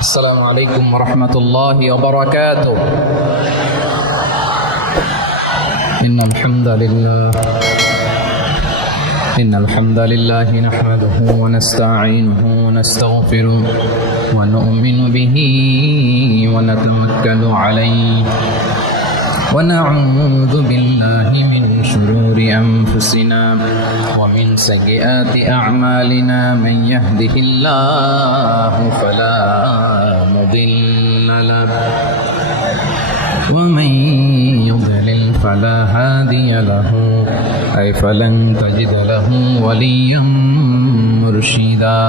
السلام عليكم ورحمة الله وبركاته. إن الحمد لله نحمده ونستعينه ونستغفره ونؤمن به ونتوكل عليه ونعوذ بالله من شرور أنفسنا ومن سيئات أعمالنا. من يهده الله فلا مضل له ومن يضلل فلا هادي له فلن تجد له وليا مرشدا.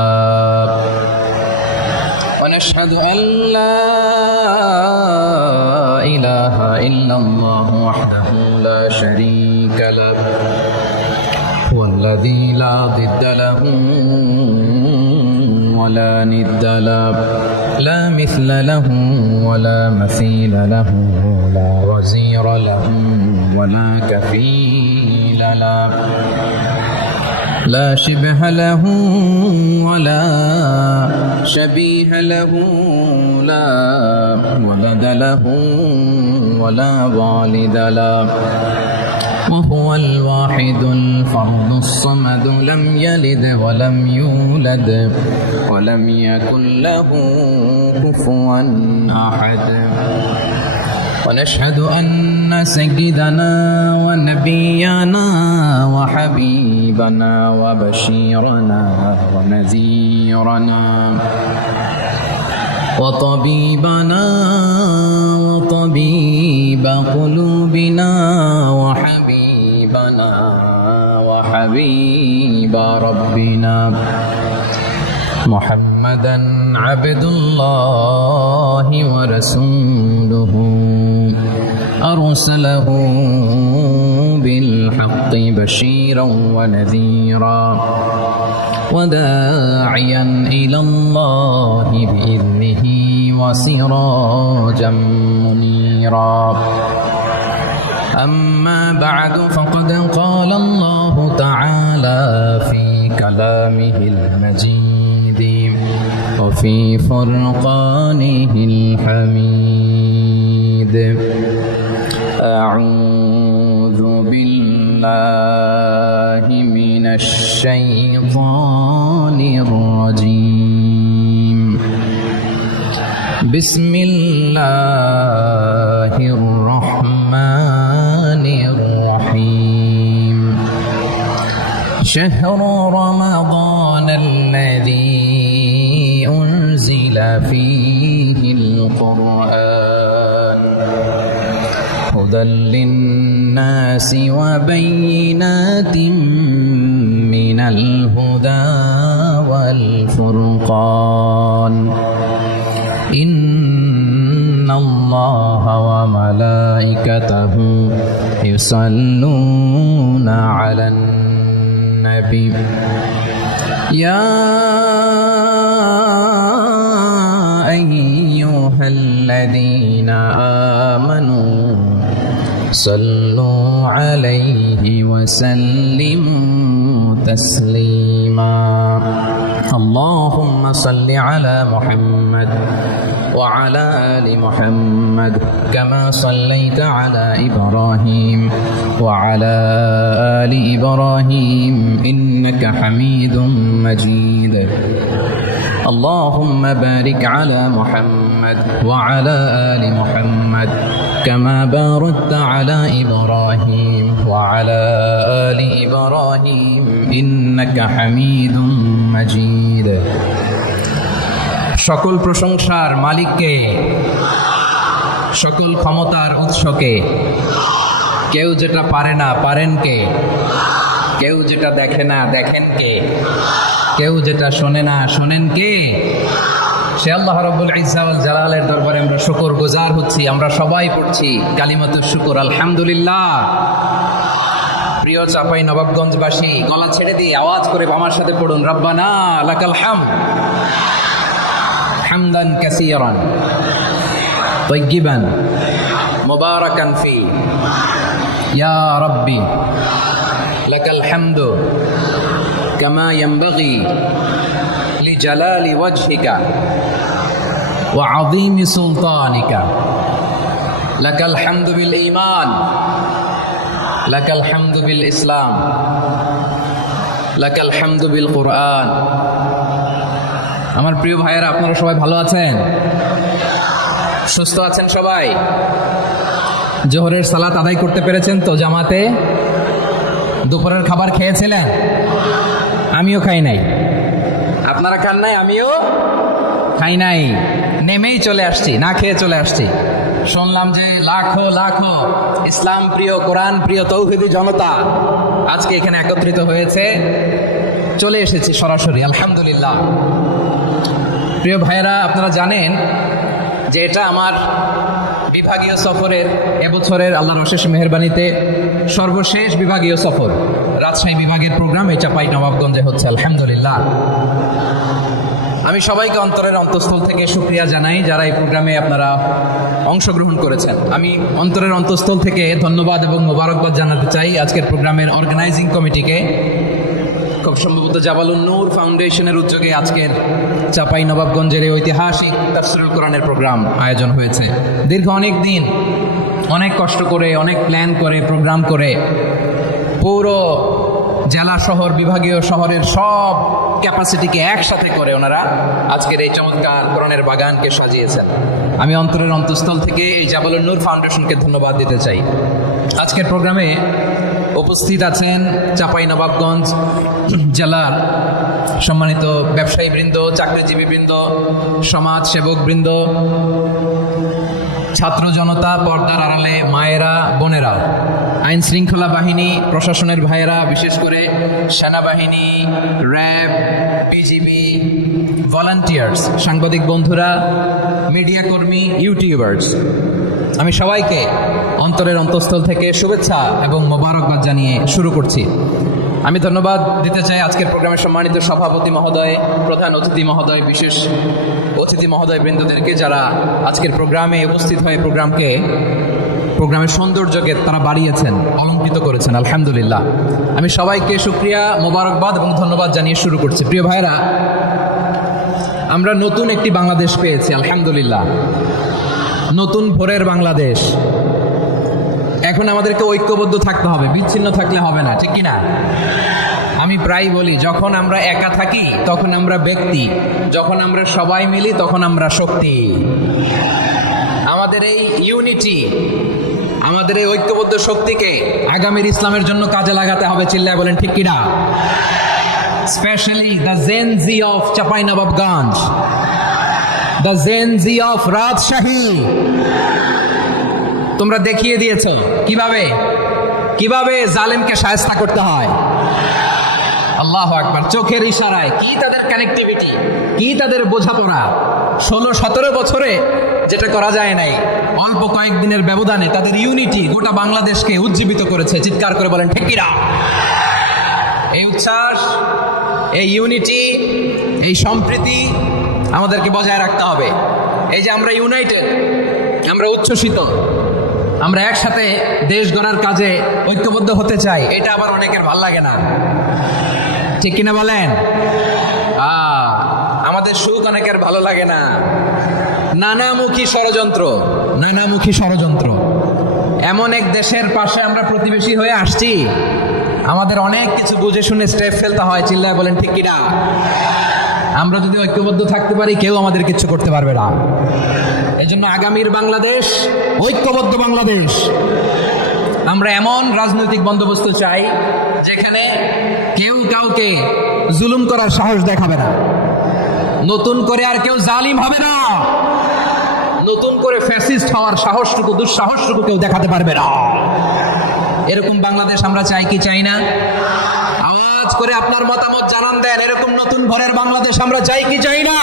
ونشهد أن لا إله إلا الله وحده لا شريك له هو الذي لا ضد له ولا ند له لا مثل له ولا مثيل له لا وزير له ولا كفيل له لا شبه له ولا شبيه له لا ولد له ولا والد له وهو الواحد الفرد الصمد لم يلد ولم يولد ولم يكن له كفوا أحد. ونشهد أن سيدنا ونبينا وحبيبنا وبشيرنا ونذيرنا وطبيبنا وطبيب قلوبنا وحبيبنا وحبيب ربنا محمدا عبد الله ورسوله أرسله بالحق بشيرا ونذيرا وداعيا إلى الله بإذنه وسراجا منيرا. أما بعد فقد قال الله تعالى في كلامه المجيد وفي فرقانه الحميد. أعوذ بالله من الشيطان الرجيم. بسم الله الرحمن الرحيم. شهر رمضان الذي أنزل فيه القرآن هدى للناس وبينات من الهدى والفرقان. إن الله وملائكته يصلون على النبي يا أيها الذين آمنوا صلوا عليه وسلموا تسليما. اللهم صل على محمد وعلى آل محمد كما صليت على إبراهيم وعلى آل إبراهيم إنك حميد مجيد. اللهم بارك على محمد وعلى آل محمد كما باركت على إبراهيم وعلى آل إبراهيم إنك حميد مجيد. সকল প্রশংসার মালিককে, সকল ক্ষমতার উৎসকে। কেউ যেটা পারে না পারেন কে, কেউ যেটা দেখে না দেখেন কে, কেউ যেটা শোনে না শোনেন কে? সে আল্লাহ রাব্বুল ইজ্জা ওয়াল জালালের দরবারে আমরা শুকরগুজার হচ্ছি। আমরা সবাই পড়ছি কালিমাতুশ শুকর আলহামদুলিল্লাহ। প্রিয় চাপাই নবাবগঞ্জবাসী, গলা ছেড়ে দিয়ে আওয়াজ করে আমার সাথে পড়ুন, রব্বানা লাকাল হামদ হামদান কাসীরান তাইয়্যিবান মুবারাকান ফি ইয়া রাব্বি লাকাল হামদু কামা ইয়ানবাগি লিজালালি ওয়াজহিকা ওয়া আযীমি সুলতানিকা লাকাল হামদু বিল ঈমান লাকাল হামদু বিল ইসলাম লাকাল হামদু বিল কুরআন। আমার প্রিয় ভাইয়েরা, আপনারা সবাই ভালো আছেন? সুস্থ আছেন সবাই? জোহরের সালাত আদায় করতে পেরেছেন তো জামাতে? দুপুরের খাবার খেয়েছিলেন? আমিও খাই নাই। আপনারা খান নাই? আমিও খাই নাই। নেমেই চলে আসছি, না খেয়ে চলে আসছি। শুনলাম যে লাখো লাখো ইসলাম প্রিয়, কোরআন প্রিয় তৌহিদি জনতা আজকে এখানে একত্রিত হয়েছে। চলে এসেছি সরাসরি, আলহামদুলিল্লাহ। প্রিয় ভাইয়েরা, আপনারা জানেন যে এটা আমার বিভাগীয় সফরের এবছরের আল্লাহর অশেষ মেহেরবানিতে সর্বশেষ বিভাগীয় সফর। রাজশাহী বিভাগের প্রোগ্রাম এই চাঁপাইনবাবগঞ্জে হচ্ছে, আলহামদুলিল্লাহ। আমি সবাইকে অন্তরের অন্তঃস্থল থেকে শুকরিয়া জানাই যারা এই প্রোগ্রামে আপনারা অংশগ্রহণ করেছেন। আমি অন্তরের অন্তঃস্থল থেকে ধন্যবাদ এবং মোবারকবাদ জানাতে চাই আজকের প্রোগ্রামের অর্গানাইজিং কমিটিকে। খুব সম্ভবত জাবালুন নূর ফাউন্ডেশনের উদ্যোগে আজকের চাঁপাইনবাবগঞ্জের এই ঐতিহাসিক তাফসীরুল কোরআনের প্রোগ্রাম আয়োজন হয়েছে। দীর্ঘ অনেক দিন অনেক কষ্ট করে, অনেক প্ল্যান করে, প্রোগ্রাম করে পুরো জেলা শহর, বিভাগীয় শহরের সব ক্যাপাসিটিকে একসাথে করে ওনারা আজকের এই চমৎকার কোরআনের বাগানকে সাজিয়েছেন। আমি অন্তরের অন্তঃস্থল থেকে এই জাবালুন নূর ফাউন্ডেশনকে ধন্যবাদ দিতে চাই। আজকের প্রোগ্রামে উপস্থিত আছেন চাঁপাইনবাবগঞ্জ জেলার সম্মানিত ব্যবসায়ী বৃন্দ, চাকরিজীবী বৃন্দ, সমাজ সেবক বৃন্দ, ছাত্র জনতা, পর্দার আড়ালে মায়েরা, বোনেরা, আইন শৃঙ্খলা বাহিনী, প্রশাসনের ভাইয়েরা, বিশেষ করে সেনাবাহিনী, র্যাব, বিজিবি, ভলান্টিয়ার্স, সাংবাদিক বন্ধুরা, মিডিয়া কর্মী, ইউটিউবার্স, আমি সবাইকে অন্তরের অন্তঃস্থল থেকে শুভেচ্ছা এবং মোবারকবাদ জানিয়ে শুরু করছি। আমি ধন্যবাদ দিতে চাই আজকের প্রোগ্রামের সম্মানিত সভাপতি মহোদয়, প্রধান অতিথি মহোদয়, বিশেষ অতিথি মহোদয় বৃন্দদেরকে যারা আজকের প্রোগ্রামে উপস্থিত হয়ে প্রোগ্রামের সৌন্দর্যকে তারা বাড়িয়েছেন, অলঙ্কৃত করেছেন, আলহামদুলিল্লাহ। আমি সবাইকে শুকরিয়া, মোবারকবাদ এবং ধন্যবাদ জানিয়ে শুরু করছি। প্রিয় ভাইরা, আমরা নতুন একটি বাংলাদেশ পেয়েছি, আলহামদুলিল্লাহ। নতুন ভোরের বাংলাদেশ। এখন আমাদেরকে ঐক্যবদ্ধ থাকতে হবে, বিচ্ছিন্ন থাকলে হবে না, ঠিক কিনা? আমি প্রায় বলি, যখন আমরা একা থাকি তখন আমরা ব্যক্তি, যখন আমরা সবাই মিলি তখন আমরা শক্তি। আমাদের এই ইউনিটি, আমাদের এই ঐক্যবদ্ধ শক্তিকে আগামীর ইসলামের জন্য কাজে লাগাতে হবে। চিল্লায় বলেন ঠিক কিনা? Specially the Gen Z of Chapainawabganj, the Gen Z of Rajshahi, তোমরা দেখিয়ে দিয়েছ কিভাবে জালেমকে শায়েস্তা করতে হয়। আল্লাহু আকবার। চোখের ইশারায় কি তাদের কানেক্টিভিটি, কি তাদের বোঝাপড়া। 16-17 বছরে যেটা করা যায় নাই, অল্প কয়েকদিনের ব্যবধানে তাদের ইউনিটি গোটা বাংলাদেশকে উজ্জীবিত করেছে। চিৎকার করে বলেন ঠিক কিনা? এই উচ্ছ্বাস, এই ইউনিটি, এই সম্প্রীতি আমাদেরকে বজায় রাখতে হবে। এই যে আমরা ইউনাইটেড, আমরা উচ্ছ্বসিত, আমরা একসাথে দেশ গড়ার কাজে ঐক্যবদ্ধ হতে চাই, এটা আবার অনেকের ভাল লাগে না, ঠিক কিনা বলেন? আমাদের সুখ অনেকের ভালো লাগে না। নানামুখী ষড়যন্ত্র। এমন এক দেশের পাশে আমরা প্রতিবেশী হয়ে আসছি, আমাদের অনেক কিছু বুঝে শুনে স্টেপ ফেলতে হয়। চিল্লায় বলেন ঠিক কিনা? আমরা যদি ঐক্যবদ্ধ থাকতে পারি, কেউ আমাদের কিছু করতে পারবে না। এই জন্য আগামীর বাংলাদেশ ঐক্যবদ্ধ বাংলাদেশ। আমরা এমন রাজনৈতিক বন্দোবস্ত চাই যেখানে কেউ কাউকে জুলুম করার সাহস দেখাবে না, নতুন করে আর কেউ জালিম হবে না, নতুন করে ফ্যাসিস্ট হওয়ার সাহসটুকু, দুঃসাহসটুকু কেউ দেখাতে পারবে না। এরকম বাংলাদেশ আমরা চাই কি চাই না? আওয়াজ করে আপনার মতামত জানান দেন। এরকম নতুন ভোরের বাংলাদেশ আমরা চাই কি চাই না?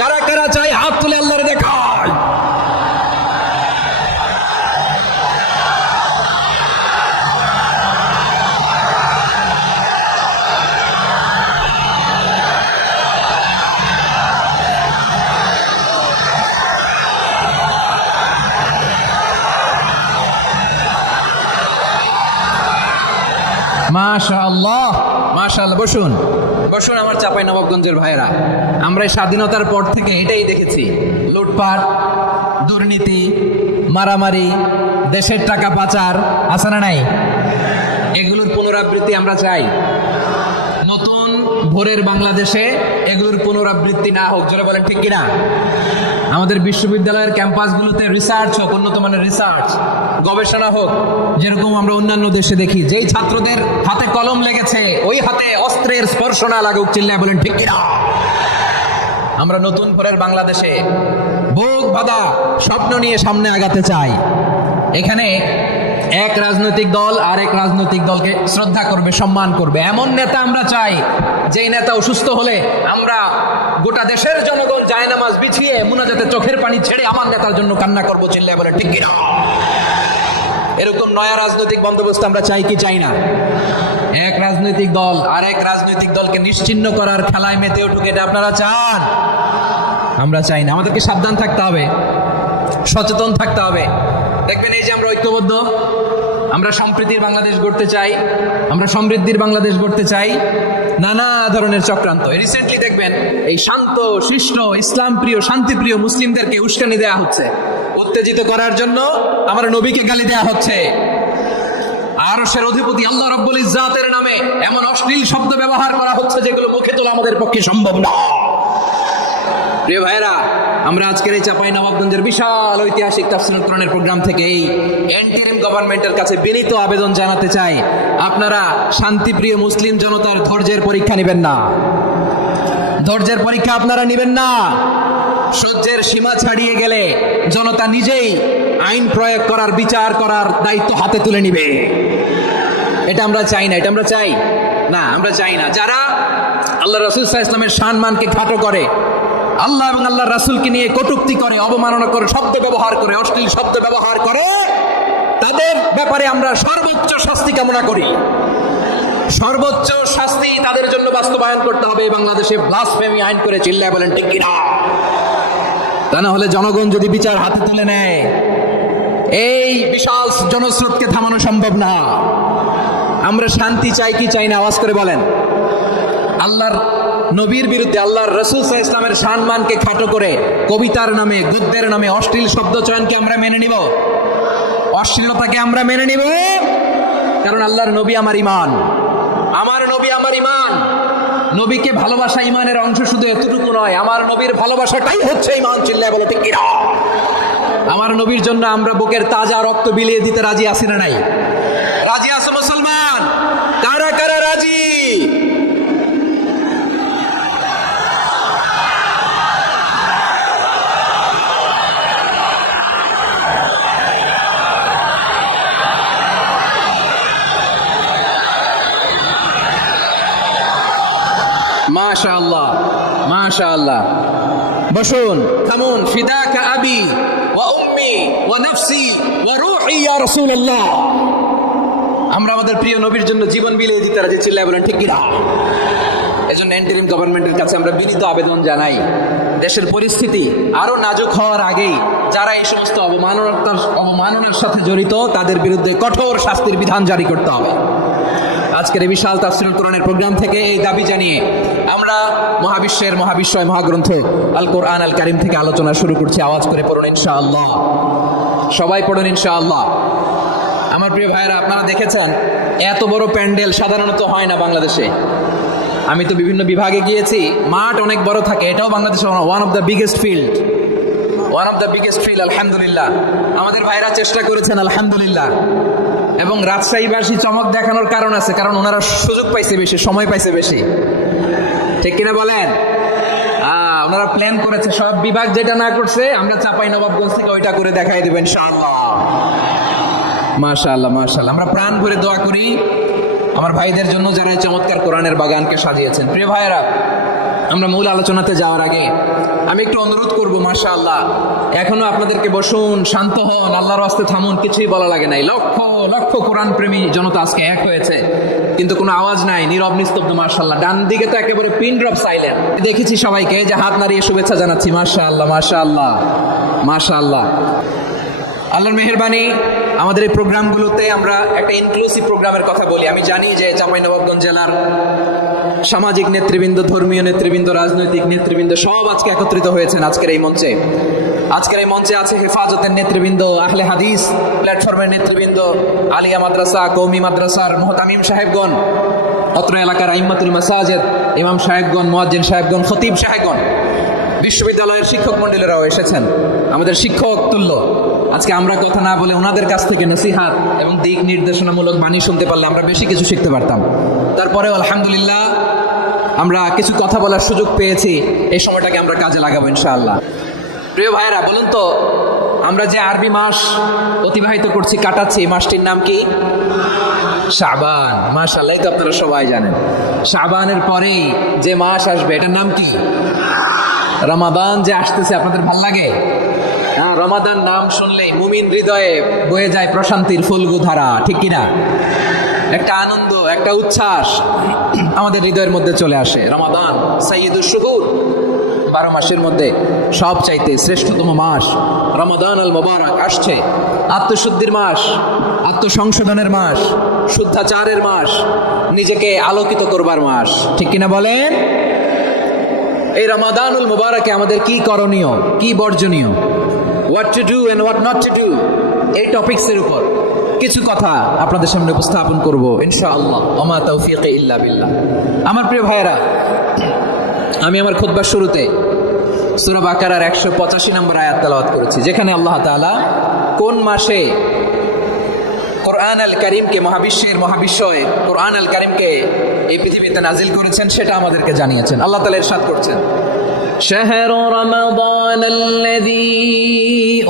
কারা কারা চাই হাত তুলে আল্লাহরে দেখায়। মাশাআল্লাহ, মাশাআল্লাহ। বসুন। বসুন আমার চাপাই নবাবগঞ্জের ভাইরা, আমরা এই স্বাধীনতার পর থেকে এটাই দেখেছি, লুটপাট, দুর্নীতি, মারামারি, দেশের টাকা পাচার, আছে না নাই? এগুলোর পুনরাবৃত্তি আমরা চাই। নতুন ভোরের বাংলাদেশে এগুলোর পুনরাবৃত্তি না হোক, যারা বলেন ঠিক কিনা? আমাদের বিশ্ববিদ্যালয়ের ক্যাম্পাসগুলোতে রিসার্চ হোক, উন্নত মানের রিসার্চ, গবেষণা হোক, যেরকম আমরা অন্যান্য দেশে দেখি। যেই ছাত্রদের হাতে কলম লেগেছে ওই হাতে অস্ত্রের স্পর্শ না লাগুক, চিল্লায় বলেন ঠিক কিনা? আমরা নতুন ভোরের বাংলাদেশে বুক বাঁধা স্বপ্ন নিয়ে সামনে আগাতে চাই। এখানে এক রাজনৈতিক দল আর এক রাজনৈতিক দলকে শ্রদ্ধা করবে, সম্মান করবে, এমন নেতা আমরা চাই যেই নেতা অসুস্থ হলে আমরা গোটা দেশের জনগণ জায়নামাজ বিছিয়ে মুনাজাতে চোখের পানি ছেড়ে আমার নেতার জন্য কান্না করবো, চিল্লায় বলে ঠিক কিনা? এরকম নয়া রাজনৈতিক বন্দোবস্ত আমরা চাই কি চাই না? এক রাজনৈতিক দল আর এক রাজনৈতিক দলকে নিশ্চিহ্ন করার খেলায় মেতে উঠুক, এটা আপনারা চান? আমরা চাই না। আমাদেরকে সাবধান থাকতে হবে, সচেতন থাকতে হবে। দেখবেন এই যে আমরা ঐক্যবদ্ধ, আমরা সম্প্রীতির বাংলাদেশ গড়তে চাই, আমরা সমৃদ্ধির বাংলাদেশ গড়তে চাই, নানা ধরনের চক্রান্ত। রিসেন্টলি দেখবেন এই শান্ত শিষ্ট ইসলাম প্রিয় শান্তিপ্রিয় মুসলিমদেরকে উস্কানি দেওয়া হচ্ছে, উত্তেজিত করার জন্য আমার নবীকে গালি দেওয়া হচ্ছে। আরশের অধিপতি আল্লাহ রাব্বুল ইজ্জাতের নামে এমন অশ্লীল শব্দ ব্যবহার করা হচ্ছে যেগুলো মুখে তোলা আমাদের পক্ষে সম্ভব না। প্রিয় ভাইরা, আমরা আজকের এই চাপাই নবাবগঞ্জের বিশাল ঐতিহাসিক তাফসীরুল কোরআনের প্রোগ্রাম থেকে এই ইন্টারিম গভর্নমেন্টের কাছে বিনীত আবেদন জানাতে চাই, আপনারা শান্তিপ্রিয় মুসলিম জনতার ধৈর্যের পরীক্ষা নেবেন না। ধৈর্যের পরীক্ষা আপনারা নেবেন না। সহ্যের সীমা ছাড়িয়ে গেলে জনতা নিজেই আইন প্রয়োগ করার, বিচার করার দায়িত্ব হাতে তুলে নিবে। এটা আমরা চাই না, এটা আমরা চাই না, আমরা চাই না। যারা আল্লাহ রাসূল সাল্লাল্লাহু আলাইহি ওয়াসাল্লামের সম্মানকে খাটো করে, আল্লাহ এবং আল্লাহ রাসূলকে নিয়ে কটূক্তি করে, অবমাননা করে, শব্দ ব্যবহার করে, অশ্লীল শব্দ ব্যবহার করে, তাদের ব্যাপারে আমরা সর্বোচ্চ শাস্তি কামনা করি। সর্বোচ্চ শাস্তি তাদের জন্য বাস্তবায়ন করতে হবে। বাংলাদেশে ব্লাসফেমি আইন করে, চিল্লায় বলেন ঠিক কিনা? তা না হলে জনগণ যদি বিচার হাতে তুলে নেয়, এই বিশাল জনস্রোতকে থামানো সম্ভব না। আমরা শান্তি চাই কি চাই না? আওয়াজ করে বলেন। আল্লাহর নবীর বিরুদ্ধে, আল্লাহর রাসূল সাল্লাল্লাহু আলাইহি ওয়াসাল্লামের সম্মানকে খাটো করে কবিতার নামে, গদ্যের নামে অশ্লীল শব্দ চয়নকে আমরা মেনে নিব? অশ্লীলতাকে আমরা মেনে নিব? কারণ আল্লাহর নবী আমার ঈমান, আমার নবী আমার ঈমান। নবীকে ভালোবাসা ঈমানের অংশ শুধু এতটুকু নয়, আমার নবীর ভালোবাসাটাই হচ্ছে ঈমান, চিল্লায় বলে ঠিক কিনা? আমার নবীর জন্য আমরা বুকের তাজা রক্ত বিলিয়ে দিতে রাজি আছি না নাই? রাজি আছে মুসলমান? কারা কারা রাজি? মাশাআল্লাহ, মাশাআল্লাহ। বসুন, থামুন। ফিদাকা আবি ওয়া উম্মি ওয়া নাফসি ওয়া রূহি ইয়া রাসূলুল্লাহ। আমরা আমাদের প্রিয় নবীর জন্য জীবন বিলিয়ে দিতে রাজি, চিল্লায় বলেন ঠিক কিনা? এজন্য ইন্টারিম গভর্নমেন্টের কাছে আমরা বিনীত আবেদন জানাই, দেশের পরিস্থিতি আরো নাজুক হওয়ার আগেই যারা এই সমস্ত অবমাননার সাথে জড়িত তাদের বিরুদ্ধে কঠোর শাস্তির বিধান জারি করতে হবে। আজকের এই বিশাল তাফসীরুল কোরআনের প্রোগ্রাম থেকে এই দাবি জানিয়ে আমরা মহাবিশ্বের মহাবিশ্বয় মহাগ্রন্থ আল কোরআন আল কারীম থেকে আলোচনা শুরু করছি। আওয়াজ করে পড়ুন ইনশাআল্লাহ, সবাই পড়ুন ইনশাআল্লাহ। আমার প্রিয় ভাইয়েরা, আপনারা দেখেছেন এত বড় প্যান্ডেল সাধারণত হয় না বাংলাদেশে। আমি তো বিভিন্ন বিভাগে গিয়েছি, মাঠ অনেক বড় থাকে। এটাও বাংলাদেশের one of the biggest field, আলহামদুলিল্লাহ। আমাদের ভাইরা চেষ্টা করেছেন, আলহামদুলিল্লাহ। এবং রাজশাহীবাসী চমক দেখানোর কারণ আছে, কারণ ওনারা সুযোগ পাইছে বেশি, সময় পাইছে বেশি, ঠিক কিনা বলেন? ওনারা প্ল্যান করেছে, সব বিভাগ যেটা না করছে আমরা চাপাই নবাবগঞ্জ থেকে ওইটা করে দেখাই দেবেন ইনশাআল্লাহ। মাশাআল্লাহ, মাশাআল্লাহ। আমরা প্রাণ ভরে দোয়া করি আমার ভাইদের জন্য যারা চমৎকার কোরআনের বাগানকে সাজিয়েছেন। প্রিয় ভাইয়েরা, আমরা মূল আলোচনাতে যাওয়ার আগে আমি একটু অনুরোধ করবো, মাশাআল্লাহ, এখনো আপনাদেরকে বসুন, শান্ত হন, আল্লাহর রাস্তায় থামুন, কিছুই বলা লাগে নাই। লক্ষ লক্ষ কোরআন প্রেমী জনতা আজকে এক হয়েছে, কিন্তু কোনো আওয়াজ নাই, নীরব নিস্তব্ধ। মাশাআল্লাহ, ডান দিকে তো একেবারে পিন ড্রপ সাইলেন্ট। দেখেছি সবাইকে যে হাত নাড়িয়ে শুভেচ্ছা জানাচ্ছি। মাশাআল্লাহ, মাশাআল্লাহ, মাশাআল্লাহ। আল্লাহর মেহেরবানি, আমাদের এই প্রোগ্রামগুলোতে আমরা একটা ইনক্লুসিভ প্রোগ্রামের কথা বলি। আমি জানি যে চাঁপাইনবাবগঞ্জ জেলার সামাজিক নেতৃবৃন্দ, ধর্মীয় নেতৃবৃন্দ, রাজনৈতিক নেতৃবৃন্দ সব আজকে একত্রিত হয়েছেন আজকের এই মঞ্চে। আজকের এই মঞ্চে আছে হেফাজতের নেতৃবৃন্দ, আহলে হাদিস প্ল্যাটফর্মের নেতৃবৃন্দ, আলিয়া মাদ্রাসা, কওমি মাদ্রাসার মুহতামিম সাহেবগণ, অত্র এলাকার আইম্মাতুল মাসাজিদ, ইমাম সাহেবগণ, মুয়াজ্জিন সাহেবগণ, খতিব সাহেবগণ, বিশ্ববিদ্যালয়ের শিক্ষক মণ্ডলীরাও এসেছেন, আমাদের শিক্ষক তুল্য। আজকে আমরা কথা না বলে ওনাদের কাছ থেকে নসিহাত এবং দিক নির্দেশনামূলক বাণী শুনতে পারলে আমরা বেশি কিছু শিখতে পারতাম। তারপরেও আলহামদুলিল্লাহ আমরা কিছু কথা বলার সুযোগ পেয়েছি, এই সময়টাকে আমরা কাজে লাগাবো ইনশাআল্লাহ। প্রিয় ভাইয়েরা, বলুন তো, আমরা যে আরবি মাস অতিবাহিত করছি, কাটাচ্ছি, এই মাসটির নাম কি? শাবান। মাশাআল্লাহ, তো আপনারা সবাই জানেন। শাবানের পরেই যে মাস আসবে এটার নাম কি? রমাদান। যে আসতেছে, আপনাদের ভাল লাগে? হ্যাঁ, রমাদান নাম শুনলেই মুমিন হৃদয়ে বয়ে যায় প্রশান্তির ফুলগু ধারা, ঠিক কিনা? একটা আনন্দ, একটা উচ্ছ্বাস আমাদের হৃদয়ের মধ্যে চলে আসে। রমাদান সাইয়্যিদুশ শুহুর, 12 মাসের মধ্যে সব চাইতে শ্রেষ্ঠতম মাস রমাদান আল মুবারক আসছে। আত্মশুদ্ধির মাস, আত্মসংশোধনের মাস, শুদ্ধাচারের মাস, নিজেকে আলোকিত করবার মাস, ঠিক কিনা বলেন? এই রমাদানুল মুবারকে আমাদের কি করণীয়, কি বর্জনীয়, what to do and what not to do, এই টপিকসের উপর কিছু কথা আপনাদের সামনে উপস্থাপন করব ইনশাআল্লাহ। ওমা তাওফীক ইল্লা বিল্লাহ। আমার প্রিয় ভাইয়েরা, আমি আমার খুতবার শুরুতে সূরা বাকারার 185 নম্বর আয়াত তেলাওয়াত করেছি, যেখানে আল্লাহ তাআলা কোন মাসে কোরআন আল কারীমকে, মহাবিশ্বের মহাবিশ্বয়ে কোরআন আল কারীমকে এই পৃথিবীতে নাজিল করেছেন সেটা আমাদেরকে জানিয়েছেন। আল্লাহ তাআলা ইরশাদ করছেন, শাহরু রমাদান আল্লাযী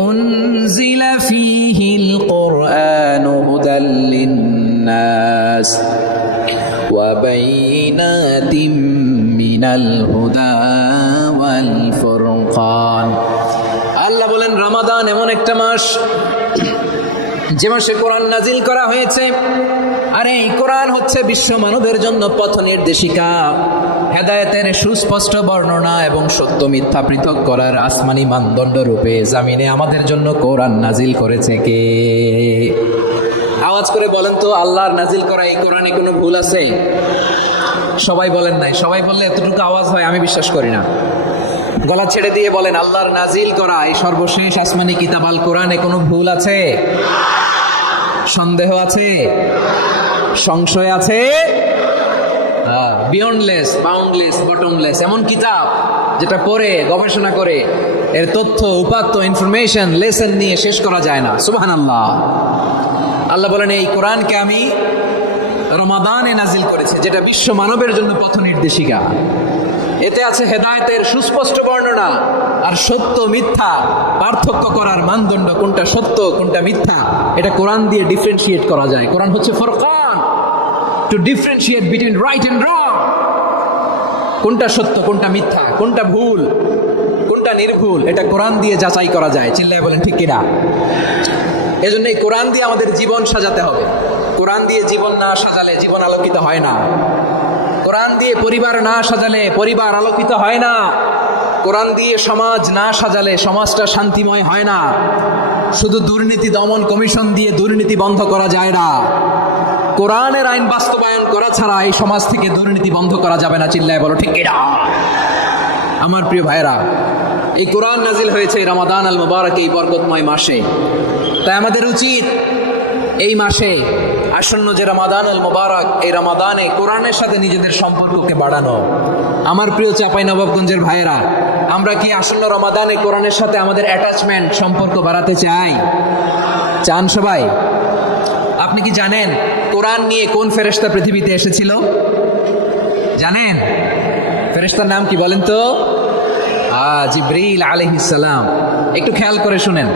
উনজিলা ফীহিল কুরআনু হুদাল লিন-নাস ওয়া বাইনাতিম মিনাল হুদা ওয়াল ফুরকান। আল্লাহ বলেন, রমাদান এমন একটা মাস যে মাসে কোরআন নাজিল করা হয়েছে, আর এই কোরআন হচ্ছে বিশ্ব মানবের জন্য পথ নির্দেশিকা, হেদায়েতের সুস্পষ্ট বর্ণনা এবং সত্য মিথ্যা পৃথক করার আসমানি মানদণ্ড রূপে জামিনে আমাদের জন্য কোরআন নাজিল করেছে কে? আওয়াজ করে বলেন তো, আল্লাহর নাজিল করা এই কোরআনে কোনো ভুল আছে? সবাই বলেন নাই। সবাই বললে এতটুকু আওয়াজ হয় আমি বিশ্বাস করি না। গলা ছেড়ে দিয়ে বলেন, আল্লাহর নাজিল করা এই সর্বশেষ আসমানি কিতাব আল কোরআনে কোনো ভুল আছে? সন্দেহ আছে? সংশয় আছে? বিয়ন্ডলেস, বাউন্ডলেস, বটমলেস, এমন কিতাব যেটা পড়ে গবেষণা করে এর তথ্য, উপাত্ত, ইনফরমেশন, লেসন নিয়ে শেষ করা যায় না। সুবহানাল্লাহ। আল্লাহ বলেন, এই কোরআনকে আমি রমাদানে নাজিল করেছি, যেটা বিশ্ব মানবের জন্য পথ নির্দেশিকা। এতে আছে হেদায়েতের সুস্পষ্ট বর্ণনা, আর সত্য মিথ্যা পার্থক্য করার মানদণ্ড, কোনটা সত্য কোনটা মিথ্যা, এটা কোরআন দিয়ে ডিফারেন্সিয়েট করা যায়। কোরআন হচ্ছে ফুরকান, to differentiate between right and wrong. কোনটা সত্য, কোনটা মিথ্যা, কোনটা ভুল, কোনটা নির্ভুল, এটা কোরআন দিয়ে যাচাই করা যায়। চিল্লায় বলেন ঠিক কিনা? এজন্য এই কোরআন দিয়ে আমাদের জীবন সাজাতে হবে। কোরআন দিয়ে জীবন না সাজালে জীবন আলোকিত হয় না। কোরআন দিয়ে পরিবার না সাজালে পরিবার আলোকিত হয় না। কোরআন দিয়ে সমাজ না সাজালে সমাজটা শান্তিময় হয় না। শুধু দুর্নীতি দমন কমিশন দিয়ে দুর্নীতি বন্ধ করা যায় না। কোরআনের আইন বাস্তবায়ন করা ছাড়া এই সমাজ থেকে দুর্নীতি বন্ধ করা যাবে না। চিল্লায় বলো ঠিক কিনা? আমার প্রিয় ভাইরা, এই কোরআন নাজিল হয়েছে রমাদান আল মুবারক, এই বরকতময় মাসে। তাই আমাদের উচিত এই মাসে আসন্ন যে রমাদান আল মুবারক, এই রমাদানে কোরআনের সাথে নিজেদের সম্পর্ককে বাড়ানো। আমার প্রিয় চাঁপাইনবাবগঞ্জের ভাইয়েরা, আমরা কি আসন্ন রমাদানে কোরআনের সাথে আমাদের অ্যাটাচমেন্ট, সম্পর্ক বাড়াতে চাই? চান সবাই? আপনি কি জানেন কোরআন নিয়ে কোন ফেরেশতা পৃথিবীতে এসেছিল? জানেন ফেরেশতার নাম কি বলেন তো? জিবরিল আলাইহিস সালাম। একটু খেয়াল করে শুনেন,